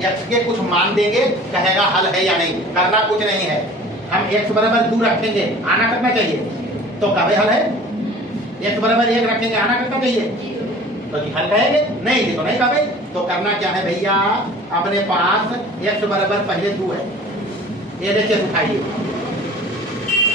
एक्स के कुछ मान देंगे, कहेगा हल है या नहीं, करना कुछ नहीं है, हम एक्स बराबर 2 रखेंगे, आना करना चाहिए, तो कभी हल है, एक्स बराबर 1 रखेंगे, आना करना चाहिए, तो हल कहेंगे, नहीं तो नहीं कहे, तो करना क्या है भैया, अपने पास एक्स बराबर पहले 2 है, एलएचएस उठाइए,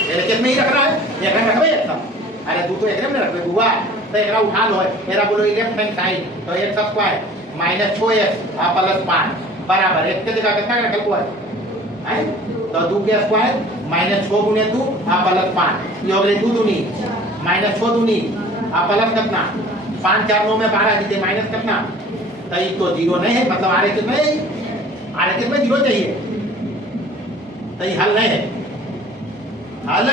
एलएचएस में ही रखना है, एक रखबे एकदम, अरे 2 तो एक में रखबे हुआ, तो एक उठा लो, मेरा बोलो लेफ्ट हैंड साइड, तो x square minus 6x plus 5 बराबर एक के जगह कितना रखल को है, तो 2 के स्क्वायर माइनस 6 गुने 2 प्लस 5, ये हो गए 2 दूनी माइनस 6 दूनी प्लस कितना 5 4 9 में 12 दीजिए माइनस कितना, तो ये तो 0 नहीं है, मतलब आर एच में आर एच में 0 चाहिए, तो ये हल नहीं है, हल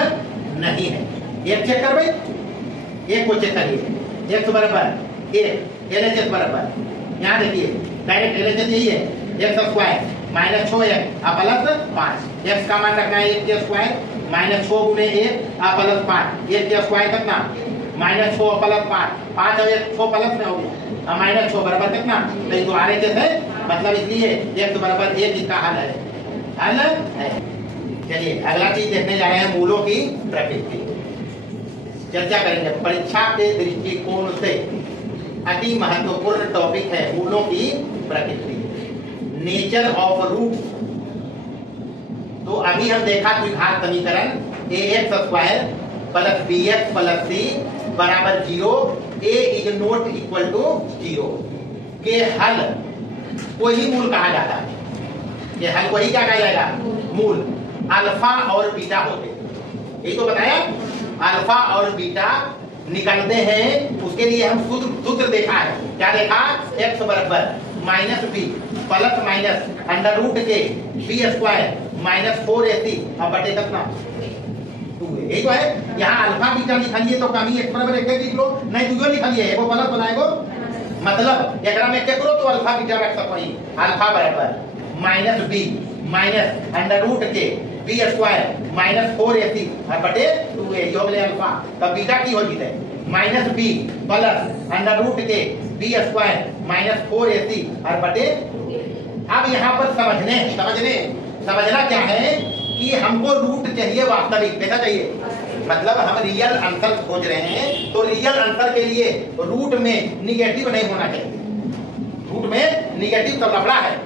नहीं है, एक चेक कर भाई, एक को चेक करिए, एक्स बराबर 1 एलएचएस बराबर, यहाँ देखिए डायरेक्ट एलएचएस यही है, x square minus 6x plus 5, x का मान रखना है 1 के स्क्वायर माइनस 6 गुने 1 प्लस 5, 1 के स्क्वायर कितना माइनस 6 प्लस 5 और 1 6 प्लस में हो गया, माइनस 6 बराबर कितना, तो ये तो आरएचएस है, मतलब इसलिए एक्स बराबर 1 इसका हल है, हल है। चलिए अगला चीज देखने जा रहे हैं, मूलों की प्रकृति चर्चा करेंगे, परीक्षा के दृष्टिकोण से अति महत्वपूर्ण टॉपिक है मूलों की प्रकृति, नेचर ऑफ रूट्स। तो अभी हम देखा द्विघात समीकरण ax square plus bx plus c बराबर 0, a is not equal to 0 के हल को ही मूल कहा जाता है, ये हल को ही क्या कहा जाएगा, मूल। अल्फा और बीटा होते, यही तो बताया, अल्फा और बीटा निकालते हैं उसके लिए हम सूत्र देखा है। क्या देखा? x बराबर minus B plus minus under root के बी स्क्वायर माइनस 4ac अब बटे कितना 2 यही तो है। यहाँ अल्फा बीटा लिखा लिए तो कमी x बराबर 1 लिख लो, नहीं दुगो लिखा लिए एगो प्लस बनाएगो, मतलब एकरा में क्या करो तो अल्फा बीटा रख सको। अल्फा बराबर minus B minus under root के बी स्क्वायर माइनस 4ac और बटे 2a योग ले अल्फा। तब बीटा की होगी है minus B plus under root के बी स्क्वायर माइनस 4ac और बटे। अब यहाँ पर समझना क्या है कि हमको रूट चाहिए वास्तविक। कैसा चाहिए? मतलब हम रियल आंसर खोज रहे हैं तो रियल आंसर के लिए रूट में निगेटिव नहीं होना चाहिए। रूट में निगेटिव तो लफड़ा है।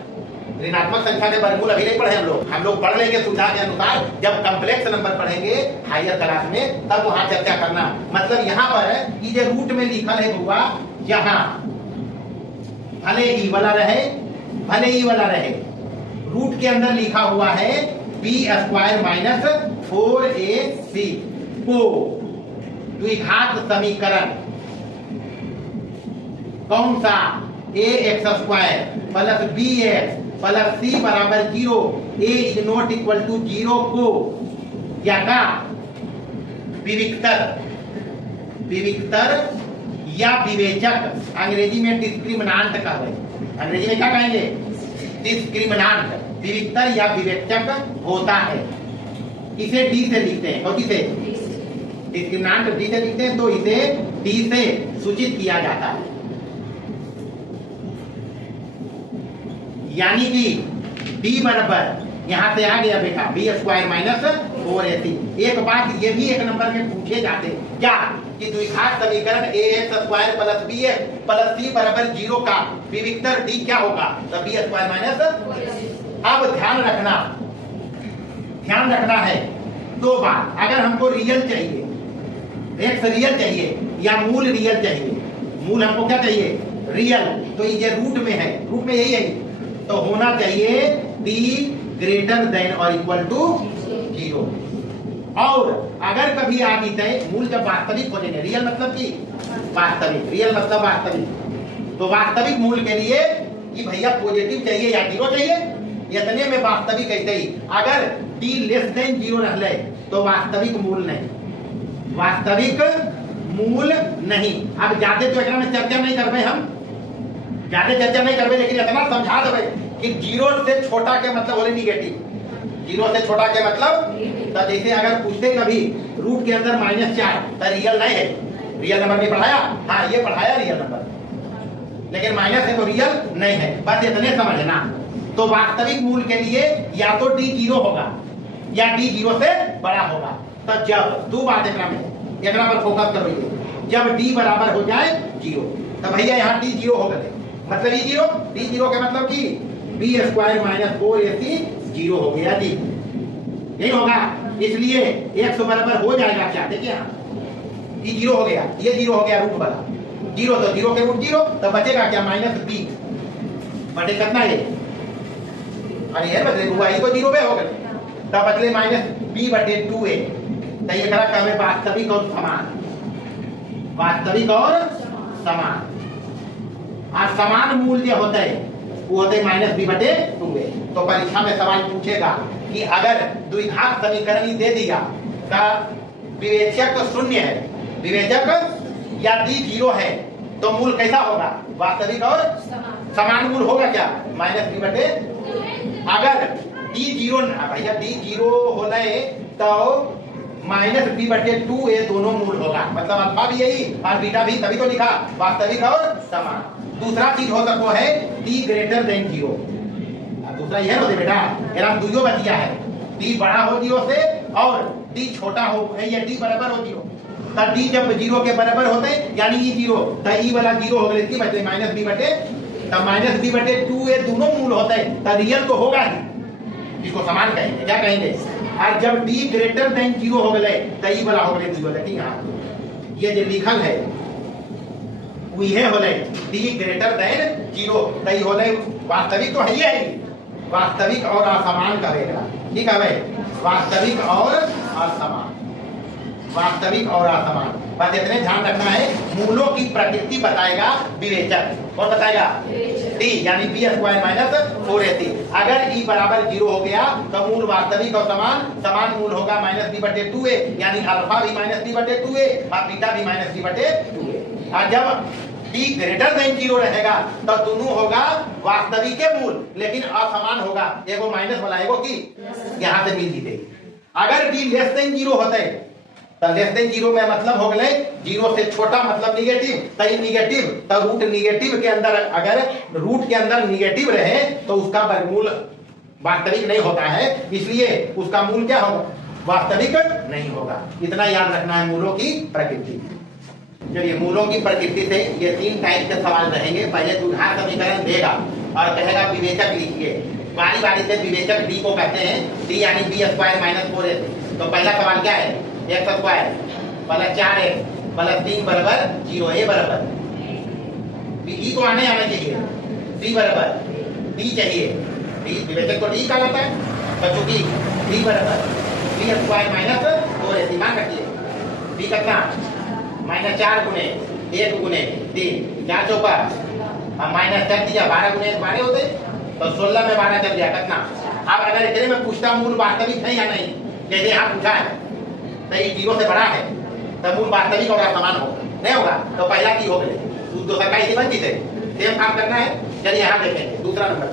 ऋणात्मक संख्या के वर्गमूल अभी नहीं पढ़े हम लोग पढ़ लेंगे सुविधा के अनुसार। जब कम्प्लेक्स नंबर पढ़ेंगे हायर क्लास में तब वहां चर्चा करना। मतलब यहाँ पर ये रूट में लिखल है हुआ, यहाँ भले ई वाला रहे रूट के अंदर लिखा हुआ है बी स्क्वायर माइनस 4ac को द्विघात समीकरण कौन सा a x square plus b x plus c बराबर 0 a is not equal to 0 को या का विविक्तर या विवेचक, अंग्रेजी में डिस्क्रिमिनांट का है। अंग्रेजी में क्या कहेंगे? डिस्क्रिमिनांट, विविक्तर या विवेचक होता है। इसे डी से लिखते हैं और किसे डिस्क्रिमिनांट डी से लिखते हैं तो इसे डी से सूचित किया जाता है। यानी कि डी बराबर यहां से आ गया बेटा बी स्क्वायर माइनस 4ac। एक बात ये भी एक नंबर में पूछे जाते हैं क्या कि द्विघात समीकरण a x square plus b x plus c बराबर 0 का विविक्तर डी क्या होगा? तो बी स्क्वायर माइनस। अब ध्यान रखना है दो बात। अगर हमको रियल चाहिए, एक्स रियल चाहिए या मूल रियल चाहिए, मूल हमको क्या चाहिए? रियल। तो ये रूट में है, रूट में यही है तो होना चाहिए d ग्रेटर देन और इक्वल टू 0। और अगर कभी आ गई मूल जब वास्तविक हो जाएंगे, रियल मतलब कि वास्तविक, रियल मतलब वास्तविक, तो वास्तविक मूल के लिए कि भैया पॉजिटिव चाहिए या 0 चाहिए, इतने में वास्तविक ऐसे ही। अगर d लेस देन 0 रहले तो वास्तविक मूल नहीं, वास्तविक मूल नहीं। अब जाते तो एकरा में चर्चा नहीं करबे, हम ज्यादा चर्चा नहीं करबे, लेकिन इतना समझा देबे कि 0 से छोटा के मतलब होले निगेटिव। 0 से छोटा के मतलब तो जैसे अगर पूछते कभी रूट के अंदर -4 तो रियल नहीं है, रियल नंबर नहीं पढ़ाया, हाँ ये पढ़ाया रियल नंबर, लेकिन माइनस है तो रियल नहीं है, बस इतने समझना। तो वास्तविक मूल के लिए या तो d 0 होगा या d 0 से बड़ा होगा। तो जब दो बात एकरा पर फोकस करोगे, जब d बराबर हो जाए 0 तो भैया यहाँ d 0 हो गए, मतलब d 0 का मतलब कि बी स्क्वायर माइनस 4ac 0 हो गया d, यही होगा। इसलिए x बराबर हो जाएगा क्या? देखिए यहाँ d 0 हो गया, ये 0 हो गया रूट वाला 0, तो 0 के रूट 0 तो बचेगा क्या? -b बटे कितना ये, अरे यार बदले हुआ ये तो 0 पे हो गए, तब बचले -b बटे 2a। तो ये करा कहे वास्तविक और समान, वास्तविक और समान। और समान मूल्य होते हैं वो होते -b बटे 2a। तो परीक्षा में सवाल पूछेगा कि अगर द्विघात समीकरण ही दे दिया का विवेचक शून्य है, विवेचक या d 0 है तो मूल कैसा होगा? वास्तविक और समान मूल होगा क्या? -b बटे। अगर d 0 भैया d 0 होने तो -b बटे 2a दोनों मूल होगा, मतलब अल्फा भी यही और बीटा भी, तभी तो लिखा वास्तविक और समान। दूसरा चीज हो सको है d ग्रेटर देन 0, दूसरा यह होते बेटा यार दुइयो बतिया है, d बड़ा हो 0 से और d छोटा हो या d बराबर हो 0। तो d जब 0 के बराबर होते यानी ये 0 तो ई वाला 0 हो गया, इसकी बचे -b बटे, तब -b बटे 2a दोनों मूल होते हैं तो रियल तो होगा ही, इसको समान कहेंगे, क्या कहेंगे? और जब d ग्रेटर देन 0 हो गए तो ई वाला हो गए 0। देखिए यहाँ ये जो लिखल है वही होले d ग्रेटर देन 0 तो ई होले वास्तविक तो है ही, वास्तविक और असमान करेगा, ठीक है भाई, वास्तविक और असमान, वास्तविक और असमान। बस इतने ध्यान रखना है, मूलों की प्रकृति बताएगा विवेचक। कौन बताएगा? डी, यानी बी स्क्वायर माइनस 4ac। अगर ई बराबर 0 हो गया तो मूल वास्तविक और समान मूल होगा माइनस बी बटे 2a, यानी अल्फा भी माइनस बी बटे 2a और बीटा भी माइनस बी बटे 2a। और जब b ग्रेटर देन 0 रहेगा तो दोनों होगा वास्तविक के मूल, लेकिन असमान होगा, एगो माइनस वाला एगो की यहां से मिल जीतेगी। अगर b लेस देन 0 होते तो लेस देन 0 में मतलब हो गए 0 से छोटा मतलब निगेटिव, तो निगेटिव तो रूट निगेटिव के अंदर, अगर रूट के अंदर निगेटिव रहे तो उसका वर्गमूल वास्तविक नहीं होता है, इसलिए उसका मूल क्या होगा? वास्तविक नहीं होगा। इतना याद रखना है मूलों की प्रकृति। चलिए, मूलों की प्रकृति से ये 3 टाइप के सवाल रहेंगे। पहले द्विघात समीकरण देगा और कहेगा विवेचक लिखिए। बारी बारी से विवेचक डी को कहते हैं, डी यानी बी स्क्वायर माइनस 4ac। तो पहला सवाल क्या है? X square plus 4x plus 3 बराबर 0, ए बराबर बी को आना चाहिए, सी बराबर डी चाहिए, डी विवेचक को डी कहलाता है। तो चूंकि डी बराबर बी स्क्वायर माइनस 4ac, मान रखिए बी कितना माइनस 4 गुने 1 गुने 3, 4 चौका माइनस कर दिया, 12 गुने 12 होते तो 16 में 12 चल गया कितना। अब अगर इतने में पूछता मूल वास्तविक है या नहीं, जैसे यहाँ पूछा है तो ये 0 से बड़ा है तो मूल वास्तविक और समान होगा, नहीं होगा तो पहला की हो गए, दूसरा का इसी बंदी से सेम काम करना है। चलिए यहाँ देखेंगे दूसरा नंबर।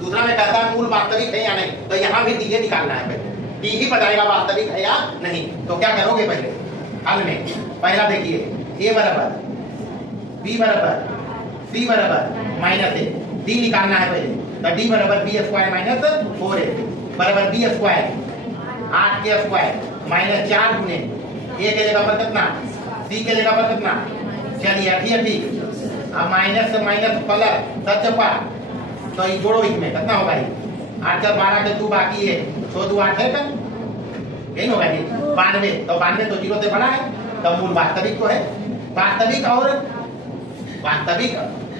दूसरा में कहता है मूल वास्तविक है या नहीं, तो यहाँ भी डी निकालना है। पहले डी ही बताएगा वास्तविक है या नहीं। तो क्या करोगे पहले हल में? पहला देखिए ए बराबर बी बराबर सी बराबर माइनस ए, डी निकालना है पहले। तो डी बराबर बी स्क्वायर माइनस 4a बराबर बी स्क्वायर 8 स्क्वायर माइनस 4 गुने ए के जगह पर कितना, सी के जगह पर कितना, चलिए ठीक। अब माइनस से माइनस प्लस सच पा, तो ये जोड़ो, इसमें कितना होगा? 8 और 12 के 2 बाकी है, 100 2 8 है का यही होगा जी 92। तो 92 तो 0 से बड़ा है, तो मूल वास्तविक तो है। वास्तविक और वास्तविक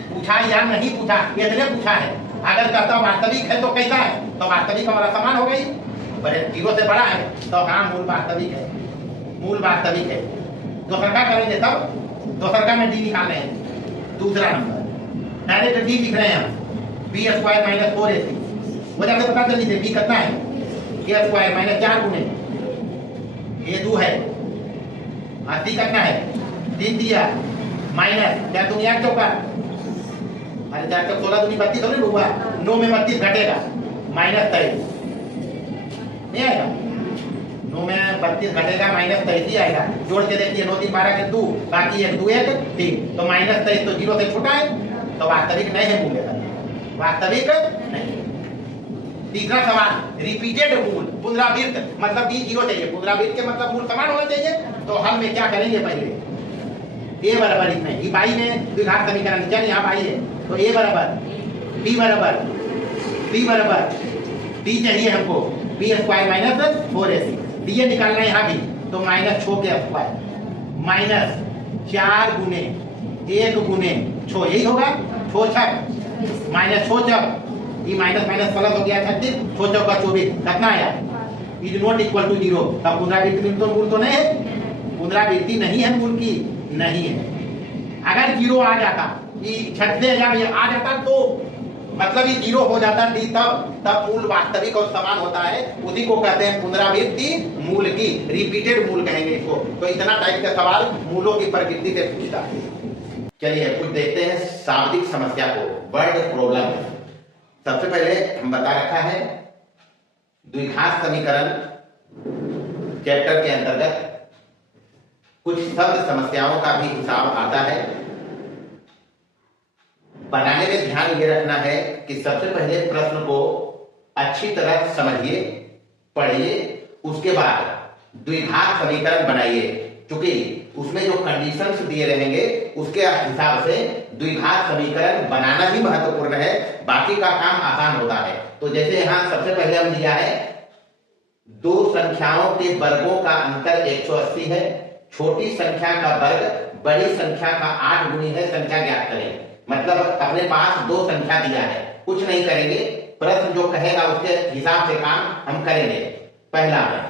पूछा या नहीं पूछा, इतने पूछा है। अगर कहता वास्तविक है तो कैसा है? तो वास्तविक हमारा समान हो गई, 0 से बड़ा है तो हाँ मूल वास्तविक है, मूल वास्तविक है। दूसरा क्या करेंगे? तब दूसरा का में डी निकाल रहे हैं। दूसरा नंबर डायरेक्ट डी लिख रहे हैं हम, बी स्क्वायर माइनस 4ac। वजह से पता चल लीजिए बी कितना है, ए स्क्वायर माइनस 4 गुने ये 2 है, सी कितना है 3 दिया माइनस क्या तुम 1 चौका, अरे 4 चौक 16 दूनी 32 थोड़ी हुआ, 9 में 32 घटेगा माइनस 23 नहीं आएगा, 9 में 32 घटेगा माइनस 23 ही आएगा। जोड़ के देखिए 9 3 12 के 2 बाकी 1 2 1 3, तो माइनस 23 तो 0 से छोटा है, तो वास्तविक नहीं है मूल, वास्तविक नहीं। तीसरा सवाल रिपीटेड मूल, पुनरावृत्त मतलब बी 0 चाहिए, पुनरावृत्त के मतलब मूल समान होना चाहिए। तो हल में क्या करेंगे? पहले ए बराबर इसमें ई बाई में द्विघात समीकरण, चल यहाँ बाई है तो ए बराबर बी बराबर सी बराबर डी चाहिए हमको, B square minus 4ac, D निकालना है यहाँ भी, तो माइनस 6 के स्क्वायर माइनस 4 गुने 1 गुने 6, यही होगा 6 6 माइनस 6 6, ये माइनस माइनस प्लस हो गया 36, 6 चौका 24, कितना आया? Is not equal to 0। तब पुनरावृत्ति तो मूल तो नहीं है, पुनरावृत्ति नहीं है मूल की, नहीं है। अगर 0 आ जाता, ये 36,000 आ जाता तो मतलब ये 0 हो जाता डी, तब मूल वास्तविक और समान होता है। उसी को कहते हैं पुनरावृत्ति मूल की, रिपीटेड मूल कहेंगे इसको। तो इतना टाइप का सवाल मूलों की प्रकृति से पूछता है। चलिए कुछ देखते हैं शाब्दिक समस्या को, वर्ड प्रॉब्लम। सबसे पहले हम बता रखा है द्विघात समीकरण चैप्टर के अंतर्गत कुछ शब्द समस्याओं का भी हिसाब आता है। बनाने में ध्यान ये रखना है कि सबसे पहले प्रश्न को अच्छी तरह समझिए, पढ़िए, उसके बाद द्विघात समीकरण बनाइए। क्योंकि उसमें जो कंडीशंस दिए रहेंगे उसके हिसाब से द्विघात समीकरण बनाना ही महत्वपूर्ण है, बाकी का काम आसान होता है। तो जैसे यहाँ सबसे पहले हम लिया है, दो संख्याओं के वर्गों का अंतर 180 है, छोटी संख्या का वर्ग बड़ी संख्या का 8 गुनी है, संख्या ज्ञात करें। मतलब अपने पास दो संख्या दिया है, कुछ नहीं करेंगे, प्रश्न जो कहेगा उसके हिसाब से काम हम करेंगे। पहला है,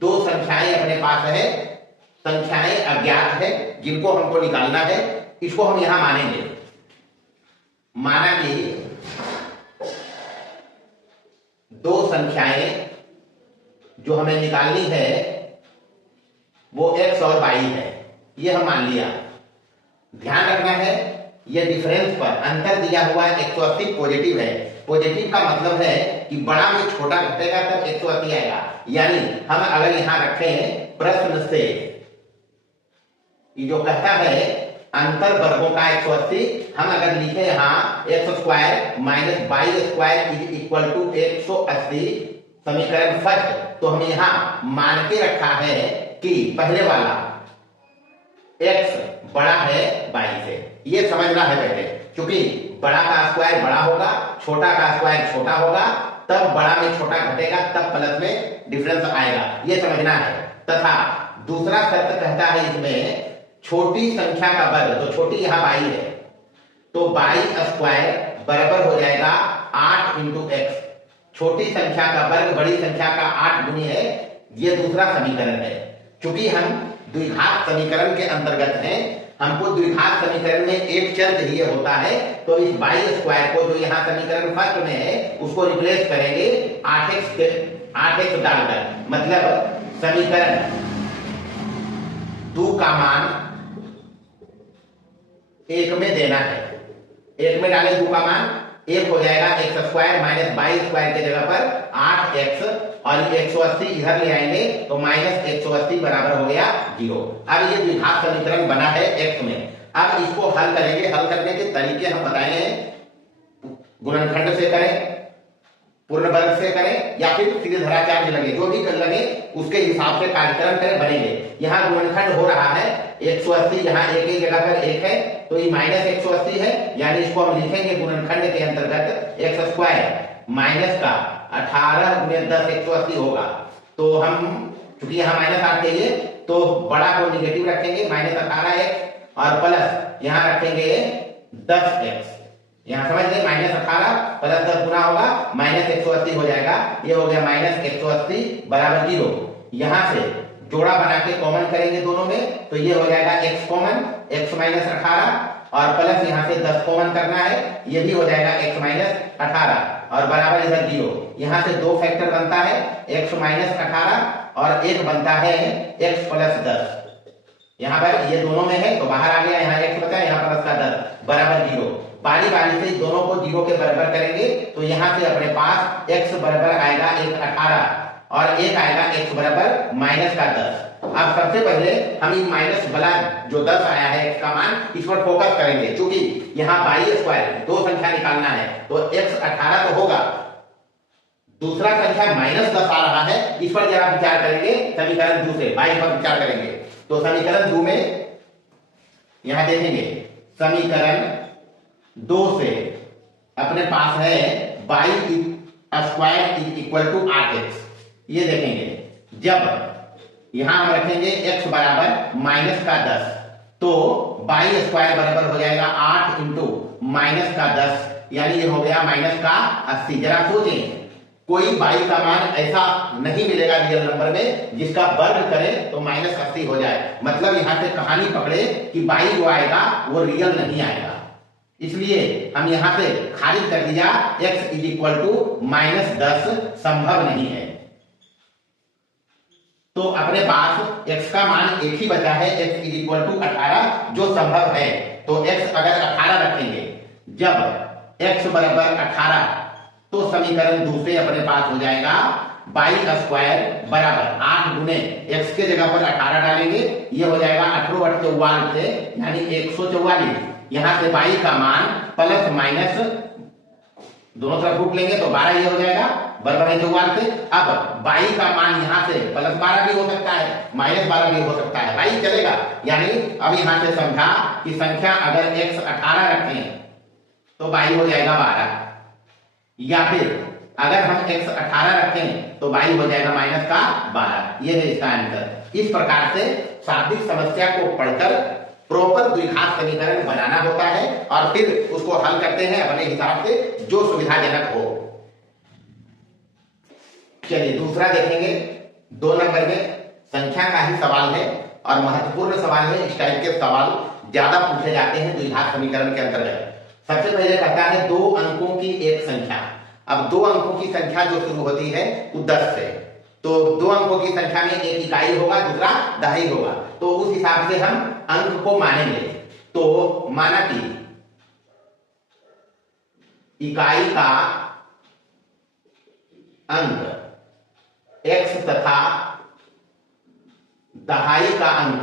दो संख्याएं अपने पास है, संख्याएं अज्ञात है जिनको हमको निकालना है, इसको हम यहां मानेंगे। माना कि दो संख्याएं जो हमें निकालनी है वो x और y है, ये हम मान लिया। ध्यान रखना है ये डिफरेंस पर अंतर दिया हुआ 180 पॉजिटिव है। पॉजिटिव का मतलब है कि बड़ा में छोटा घटेगा तब 180 आएगा। यानी हम अगर यहां रखें प्रश्न से ये जो कहता है अंतर वर्गों का 180, हम अगर लिखे यहाँ x square minus Y square is equal to 180 समीकरण फर्स्ट, तो हम यहां मान के रखा है कि पहले वाला x बड़ा है y से, ये समझना है पहले। क्योंकि बड़ा का स्क्वायर बड़ा होगा, छोटा का स्क्वायर छोटा होगा, तब बड़ा में छोटा घटेगा, तब प्लस में डिफरेंस आएगा, ये समझना है। तथा दूसरा शर्त कहता है इसमें छोटी संख्या का वर्ग, तो छोटी यहां y है, तो y स्क्वायर बराबर हो जाएगा 8 इंटू एक्स। छोटी संख्या का वर्ग बड़ी संख्या का 8 गुनी है, ये दूसरा समीकरण है। क्योंकि हम द्विघात समीकरण के अंतर्गत हैं, हमको द्विघात समीकरण में एक चर चाहिए होता है, तो इस y स्क्वायर को जो यहाँ समीकरण फर्स्ट में है उसको रिप्लेस करेंगे 8x डालकर। मतलब समीकरण 2 का मान 1 में देना है। 1 में डालें 2 का मान 1 हो जाएगा, X square minus Y square के जगह पर 8x और 180 इधर ले आएंगे तो माइनस 180 बराबर हो गया 0। अब ये द्विघात समीकरण बना है x में। अब इसको हल करेंगे। हल करने के तरीके हम बताए हैं, गुणनखंड से करें, पूर्ण वर्ग से करें, या फिर सीधे धराचार्य लगे, जो भी कर लगे उसके हिसाब से कार्यक्रम करें, बनेंगे। यहाँ गुणनखंड हो रहा है 180, यहाँ एक ही जगह पर 1 है तो ये माइनस 180 है, यानी इसको हम लिखेंगे गुणनखंड के अंतर्गत एक्स स्क्वायर माइनस का 18 गुणे 10 180 होगा। तो हम चूंकि यहाँ माइनस 8 चाहिए तो बड़ा को निगेटिव रखेंगे माइनस 18x और प्लस यहाँ रखेंगे 10x। यहाँ समझ गए, माइनस 18 प्लस 10 गुना होगा माइनस 180 हो जाएगा। ये हो गया माइनस 180 बराबर 0। यहाँ से जोड़ा बना के कॉमन करेंगे दोनों में, तो ये हो जाएगा x कॉमन, x माइनस 18 और प्लस यहाँ से 10 कॉमन करना है, ये भी हो जाएगा x माइनस 18 और बराबर इधर 0। यहाँ से 2 फैक्टर बनता है x माइनस 18 और 1 बनता है x प्लस 10। यहाँ पर ये दोनों में है तो बाहर आ गया, यहाँ x बचा, यहाँ प्लस का 10 बराबर 0। बारी बारी से दोनों को 0 के बराबर करेंगे तो यहाँ से अपने पास x बराबर आएगा 18 और 1 आएगा x बराबर माइनस का 10। अब सबसे पहले हम इस माइनस वाला जो 10 आया है x का मान, इस पर फोकस करेंगे। क्योंकि यहाँ y स्क्वायर दो संख्या निकालना है तो x 18 तो होगा, दूसरा संख्या माइनस 10 आ रहा है, इस पर जरा विचार करेंगे। समीकरण 2 से y पर विचार करेंगे तो समीकरण 2 में यहां देखेंगे, समीकरण 2 से अपने पास है y square is equal to 8x। ये देखेंगे जब यहां हम रखेंगे x बराबर माइनस का 10 तो y स्क्वायर बराबर हो जाएगा 8 इंटू माइनस का 10, यानी ये हो गया माइनस का 80। जरा सोचें, कोई y का मान ऐसा नहीं मिलेगा रियल नंबर में जिसका वर्ग करें तो माइनस 80 हो जाए। मतलब यहां से कहानी पकड़े कि y जो आएगा वो रियल नहीं आएगा, इसलिए हम यहां से खारिज कर दिया x is equal to minus 10 संभव नहीं है। तो अपने पास x का मान एक ही बचा है, x इज इक्वल टू 18 जो संभव है। तो x अगर 18 रखेंगे, जब x बराबर 18 तो समीकरण दूसरे अपने पास हो जाएगा y स्क्वायर बराबर 8 गुने x के जगह पर 18 डालेंगे, ये हो जाएगा 18 8 44 से यानी 144। यहाँ से y का मान प्लस माइनस दोनों तरफ रूट लेंगे तो 12 ये हो जाएगा बराबर है 44 से। अब y का मान यहाँ से प्लस 12 भी हो सकता है, माइनस 12 भी हो सकता है, y चलेगा। यानी अब यहाँ से समझा कि संख्या अगर x 18 रखें तो y हो जाएगा 12, या फिर अगर हम x 18 रखें तो y हो जाएगा माइनस का 12। ये है इसका आंसर। इस प्रकार से शाब्दिक समस्या को पढ़कर प्रॉपर द्विघात समीकरण बनाना होता है और फिर उसको हल करते हैं अपने हिसाब से जो सुविधाजनक हो। चलिए दूसरा देखेंगे, 2 नंबर में संख्या का ही सवाल है और महत्वपूर्ण सवाल है। इस टाइप के सवाल ज्यादा पूछे जाते हैं द्विघात समीकरण के अंतर्गत। सबसे पहले कहता है 2 अंकों की एक संख्या। अब 2 अंकों की संख्या जो शुरू होती है वो 10 से, तो 2 अंकों की संख्या में एक इकाई होगा, दूसरा दहाई होगा, तो उस हिसाब से हम अंक को मानेंगे। तो माना कि इकाई का अंक x तथा दहाई का अंक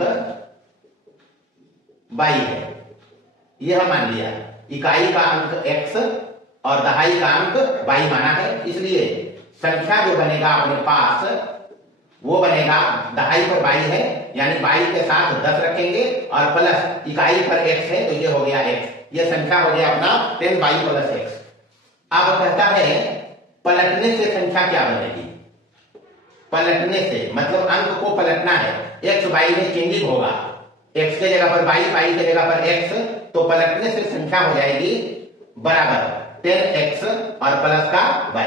y है, यह मान लिया। इकाई का अंक x और दहाई का अंक y माना है, इसलिए संख्या जो बनेगा अपने पास वो बनेगा, दहाई पर y है यानी y के साथ 10 रखेंगे और प्लस इकाई पर x है तो ये हो गया x, ये संख्या हो गया अपना 10y प्लस x। अब कहता है पलटने से संख्या क्या बनेगी। पलटने से मतलब अंक को पलटना है, x y में चेंजिंग होगा, x के जगह पर y के जगह पर x, तो पलटने से संख्या हो जाएगी बराबर 10x और प्लस का y।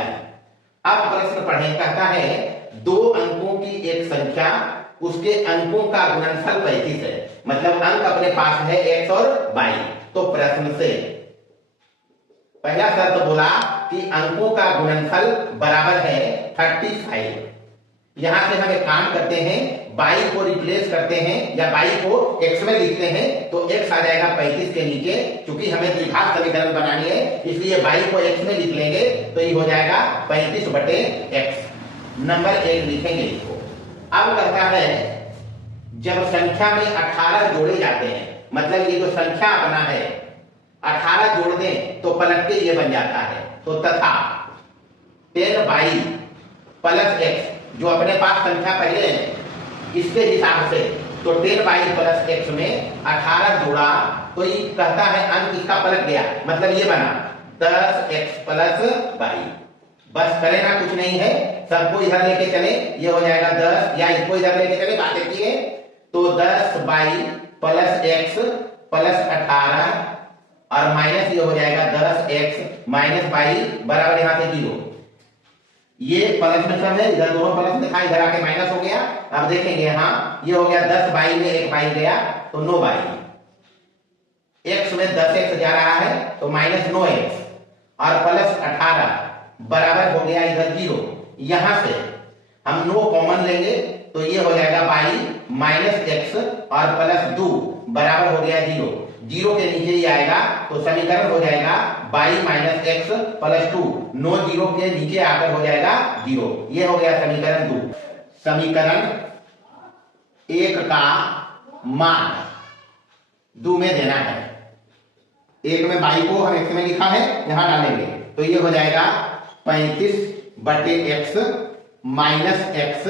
अब प्रश्न पढ़ें, कहता है 2 अंकों की एक संख्या, उसके अंकों का गुणनफल 35 है, मतलब अंक अपने पास है x और y। तो प्रश्न से पहला शर्त बोला कि अंकों का गुणनफल बराबर है 35। यहां से हम एक काम करते हैं, y को रिप्लेस करते हैं या y को x में लिखते हैं, तो x आ जाएगा 35 के नीचे। क्योंकि हमें द्विघात समीकरण बनानी है इसलिए y को x में लिख लेंगे, तो ये हो जाएगा 35/x। नंबर 1 लिखेंगे इसको। अब कहता है जब संख्या में 18 जोड़े जाते हैं, मतलब ये जो संख्या अपना है 18 जोड़ दें तो पलट के ये बन जाता है, तो तथा 10y प्लस x, जो अपने पास संख्या पहले है इसके हिसाब से, तो 10y प्लस x में 18 जोड़ा तो ये कहता है अंक इसका पलट गया, मतलब ये बना 10x प्लस y। बस करे ना, कुछ नहीं है, सबको इधर लेके चले, ये हो जाएगा 10, या इसको इधर लेके चले, बात एक ही है, तो 10y प्लस x प्लस 18 और माइनस ये हो जाएगा 10x माइनस y बराबर यहां से 0। ये प्लस में सब है, इधर दोनों प्लस लिखा, इधर आके माइनस हो गया। अब देखेंगे यहाँ ये हो गया 10y में एक y गया तो 9y, x में 10x जा रहा है तो माइनस 9x और प्लस 18 बराबर हो गया इधर 0। यहां से हम 9 कॉमन लेंगे तो ये हो जाएगा y माइनस x और प्लस 2 बराबर हो गया 0। 0 के नीचे ही आएगा तो समीकरण हो जाएगा y माइनस एक्स प्लस 2। 9 0 के नीचे आकर हो जाएगा 0। ये हो गया समीकरण 2। समीकरण 1 का मान 2 में देना है। 1 में y को हम x में लिखा है, यहां डालेंगे तो ये हो जाएगा 35/x माइनस x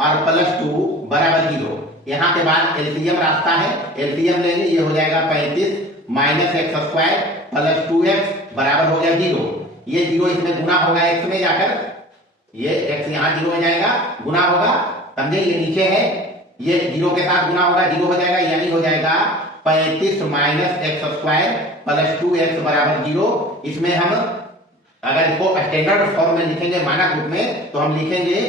और प्लस 2 बराबर 0। यहां के बाद एलसीएम रास्ता है, एलसीएम लेंगे, ये हो जाएगा 35 minus x square plus 2x बराबर हो गया 0। ये 0 इसमें गुना होगा x में जाकर, ये x यहां 0 हो जाएगा, गुना होगा, समझे, ये नीचे है, ये 0 के साथ गुना होगा, 0 हो जाएगा, यानी हो जाएगा 35 minus x square plus 2x बराबर 0। इसमें हम अगर इसको स्टैंडर्ड फॉर्म में लिखेंगे मानक रूप में, तो हम लिखेंगे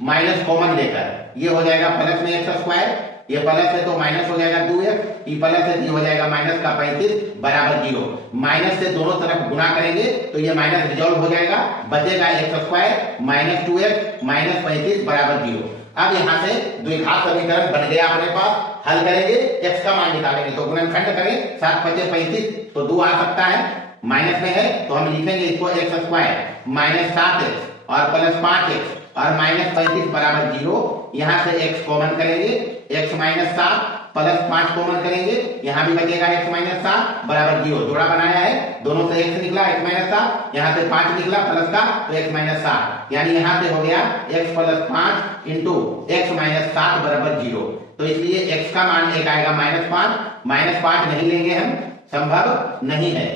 माइनस कॉमन लेकर, ये हो जाएगा प्लस में एक्स स्क्वायर, ये प्लस है तो माइनस हो जाएगा 2x, ये प्लस है तो ये हो जाएगा माइनस का 35 बराबर 0। माइनस से दोनों तरफ गुना करेंगे तो ये माइनस रिजॉल्व हो जाएगा, बचेगा x square minus 2x minus 35 बराबर 0। अब यहां से द्विघात समीकरण बन गया अपने पास, हल करेंगे, x का मान निकालेंगे तो गुणनखंड करें, 7 × 5 = 35 तो 2 आ सकता है, माइनस में है तो हम लिखेंगे इसको एक्स स्क्वायर माइनस 7x और प्लस 5x और माइनस 35 बराबर 0। यहां से x कॉमन करेंगे, x माइनस 7 प्लस 5 कॉमन करेंगे, यहां भी बचेगा x माइनस 7 बराबर 0। जोड़ा बनाया है, दोनों से x निकला x माइनस 7, यहां से 5 निकला प्लस का तो x माइनस 7, यानी यहां से हो गया x plus 5 into x minus 7 बराबर 0। तो इसलिए x का मान एक आएगा माइनस 5 नहीं लेंगे हम, संभव नहीं है,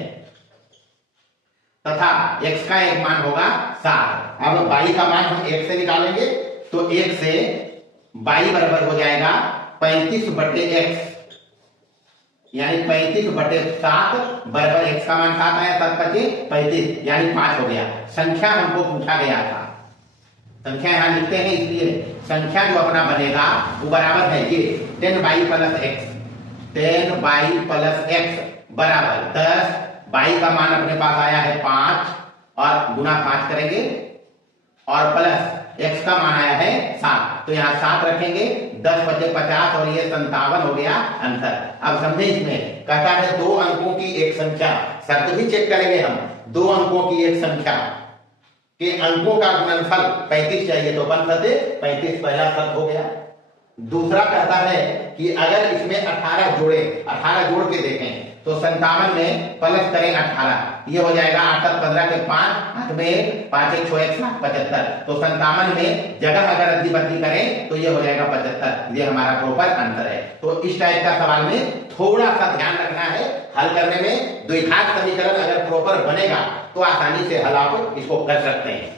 तथा x का एक मान होगा 7। अब y का मान हम 1 से निकालेंगे तो 1 से y बराबर हो जाएगा 35/x, यानी 35/7 बराबर x का मान 7 आया, 7 × 5 = 35, यानी 5 हो गया। संख्या हमको पूछा गया था, संख्या यहाँ लिखते हैं, इसलिए संख्या जो अपना बनेगा वो बराबर है ये 10y plus x, 10y plus x बराबर 10। y का मान अपने पास आया है 5 और गुना 5 करेंगे और प्लस x का मान आया है 7, तो यहाँ 7 रखेंगे, 10 बचे 50 और ये 57 हो गया आंसर। अब समझे, इसमें कहता है 2 अंकों की एक संख्या, शर्त भी चेक करेंगे हम, 2 अंकों की एक संख्या के अंकों का गुणनफल 35 चाहिए, तो 35 पहला शर्त हो गया। दूसरा कहता है कि अगर इसमें 18 जोड़े, 18 जोड़ के देखें तो 57 में प्लस करें 18, ये हो जाएगा 8 7 15 के 5, 8 में 5 1 6 1 7 75, तो 57 में जगह अगर अदली बदली करें तो ये हो जाएगा 75, ये हमारा प्रॉपर आंसर है। तो इस टाइप का सवाल में थोड़ा सा ध्यान रखना है हल करने में। द्विघात समीकरण अगर प्रॉपर बनेगा तो आसानी से हल आप इसको कर सकते हैं।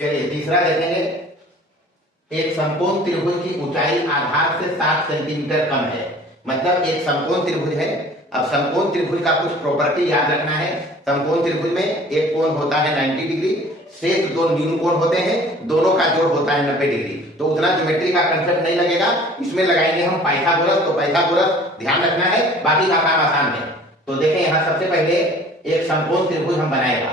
चलिए तीसरा देखेंगे, एक समकोण त्रिभुज की ऊंचाई आधार से 7 सेंटीमीटर कम है, मतलब एक समकोण त्रिभुज है। अब समकोण त्रिभुज का कुछ प्रॉपर्टी याद रखना है। समकोण त्रिभुज में एक कोण होता है 90 डिग्री, शेष 2 न्यून कोण होते हैं, दोनों का जोड़ होता है 90 डिग्री। तो उतना ज्योमेट्री का कंसेप्ट नहीं लगेगा, इसमें लगाएंगे हम पाइथागोरस। तो पाइथागोरस ध्यान रखना है, बाकी का काम आसान है। तो देखें यहाँ सबसे पहले एक समकोण त्रिभुज हम बनाएगा,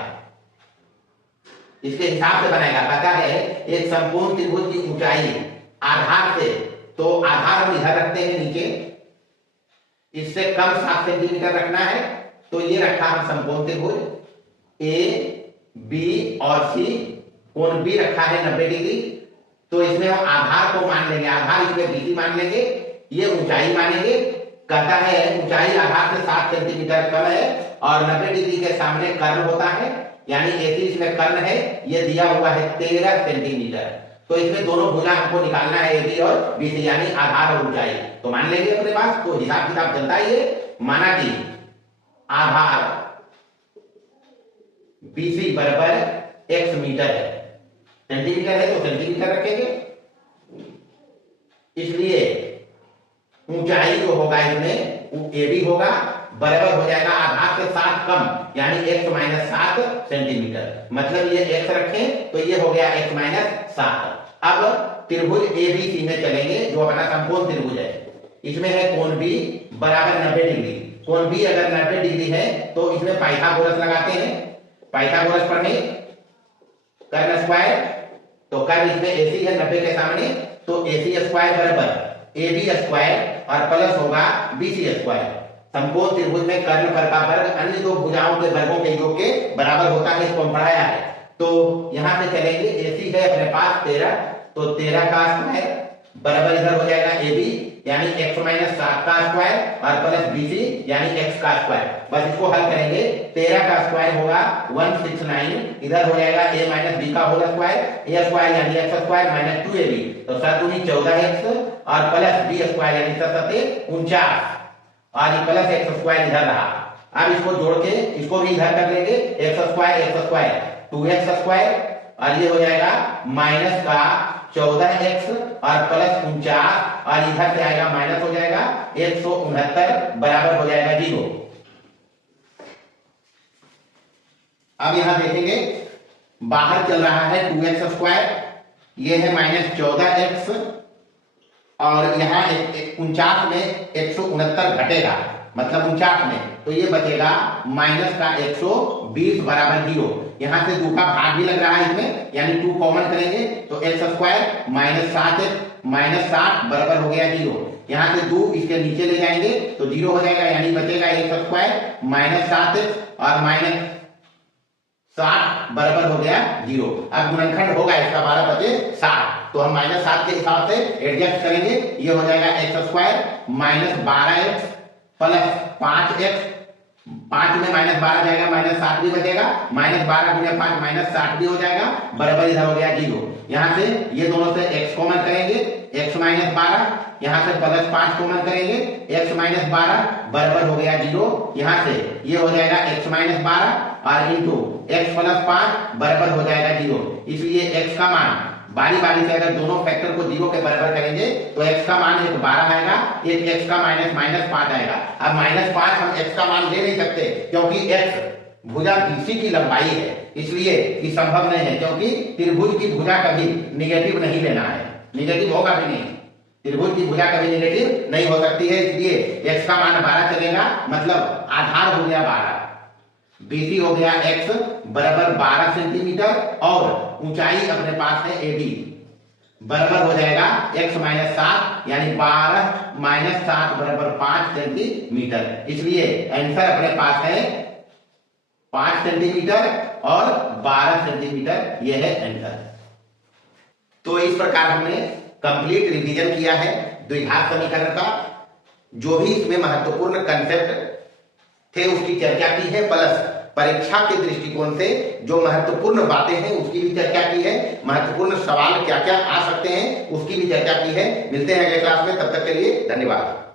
इसके हिसाब से बनाएगा। कहता है एक समकोण त्रिभुज की ऊंचाई आधार से, तो आधार हम इधर रखते हैं नीचे, इससे कम 7 सेंटीमीटर रखना है, तो ये रखा हम समकोण त्रिभुज ए बी और सी, कोण बी रखा है 90 डिग्री। तो इसमें हम आधार को मान लेंगे, आधार इसमें बीसी मान लेंगे, ये ऊंचाई मानेंगे। कहता है ऊंचाई आधार से 7 सेंटीमीटर कम है और 90 डिग्री के सामने कर्ण होता है, यानी एसी इसमें कर्ण है, ये दिया हुआ है 13 सेंटीमीटर। तो इसमें दोनों भुजा हमको निकालना है, एबी और बीसी, यानी आधार और ऊंचाई। तो मान लेंगे अपने पास, तो हिसाब किताब चलता है ये, माना कि आधार बीसी बराबर x मीटर है, सेंटीमीटर है तो सेंटीमीटर रखेंगे, इसलिए ऊंचाई जो होगा इसमें वो एबी होगा, बराबर हो जाएगा आधार से 7 कम, यानी x माइनस 7 सेंटीमीटर। मतलब ये x रखें तो ये हो गया x माइनस 7। अब त्रिभुज एबीसी में चलेंगे, जो अपना समकोण त्रिभुज है। इसमें है कोण बी बराबर 90 डिग्री। कोण बी अगर 90 डिग्री है तो इसमें पाइथागोरस लगाते हैं। पाइथागोरस पढ़ने कर्ण स्क्वायर, तो कर्ण इसमें एसी है 90 के सामने, तो एसी स्क्वायर बराबर एबी स्क्वायर और प्लस होगा बीसी स्क्वायर। समकोण त्रिभुज में कर्णफल का वर्ग अन्य दो भुजाओं के वर्गों के योग के बराबर होता है, इसको हम पढ़ाया है। तो यहां से चलेंगे, एसी है अपने पास 13, तो 13 का स्क्वायर बराबर इधर हो जाएगा एबी, यानी x माइनस 7 का स्क्वायर और प्लस बीसी यानी x का स्क्वायर। बस इसको हल करेंगे, 13 का स्क्वायर होगा 169, इधर हो जाएगा a माइनस बी का होल स्क्वायर, a स्क्वायर यानी x स्क्वायर माइनस 2ab, तो 7 दूनी 14x और प्लस b स्क्वायर यानी 7 49 और ये प्लस x स्क्वायर इधर रहा। अब इसको जोड़ के इसको भी इधर कर लेंगे, x स्क्वायर 2x स्क्वायर और ये हो जाएगा माइनस का 14x और प्लस 49 और इधर से आएगा माइनस हो जाएगा 169 बराबर हो जाएगा 0। अब यहां देखेंगे बाहर चल रहा है 2x स्क्वायर, ये है माइनस 14x और यहाँ 49 में 169 घटेगा, मतलब 49 में, तो ये बचेगा माइनस का 120 बराबर 0। यहां से 2 का भाग भी लग रहा है इसमें, यानी 2 कॉमन करेंगे तो x square minus 7x minus 7 बराबर हो गया 0। यहां से 2 इसके नीचे ले जाएंगे तो 0 हो जाएगा, यानी बचेगा x स्क्वायर माइनस 7x और माइनस 7 बराबर हो गया 0। अब गुणनखंड होगा इसका 12 बचे 7, तो हम माइनस 7 के हिसाब से एडजस्ट करेंगे, ये हो जाएगा x square minus 12x plus 5x, 5 में माइनस 12 जाएगा, माइनस 7 भी बचेगा, माइनस 12 गुणे 5 माइनस 7 भी हो जाएगा, बराबर इधर हो गया 0। यहां से ये दोनों से x कॉमन करेंगे, x माइनस 12, यहां से प्लस 5 कॉमन करेंगे, x माइनस 12 बराबर हो गया 0। यहां से ये हो जाएगा x माइनस 12 और इंटू x प्लस 5 बराबर हो जाएगा 0। इसलिए x का मान बारी बारी से अगर दोनों फैक्टर को 0 के बराबर करेंगे तो x का मान एक 12 आएगा, एक x का माइनस 5 आएगा। अब माइनस 5 हम x का मान ले नहीं सकते, क्योंकि x भुजा BC की लंबाई है, इसलिए ये संभव नहीं है, क्योंकि त्रिभुज की भुजा कभी निगेटिव नहीं लेना है, निगेटिव होगा भी नहीं, त्रिभुज की भुजा कभी निगेटिव नहीं हो सकती है, इसलिए x का मान 12 चलेगा, मतलब आधार हो गया 12, BC हो गया x बराबर 12 सेंटीमीटर और ऊंचाई अपने पास है AB बराबर हो जाएगा x माइनस 7, यानी 12 माइनस 7 बराबर 5 सेंटीमीटर, इसलिए आंसर अपने पास है 5 सेंटीमीटर और 12 सेंटीमीटर, यह है आंसर। तो इस प्रकार हमने कंप्लीट रिवीजन किया है द्विघात समीकरण का, जो भी इसमें महत्वपूर्ण कंसेप्ट थे उसकी चर्चा की है, प्लस परीक्षा के दृष्टिकोण से जो महत्वपूर्ण बातें हैं उसकी भी चर्चा की है, महत्वपूर्ण सवाल क्या क्या आ सकते हैं उसकी भी चर्चा की है। मिलते हैं अगले क्लास में, तब तक के लिए धन्यवाद।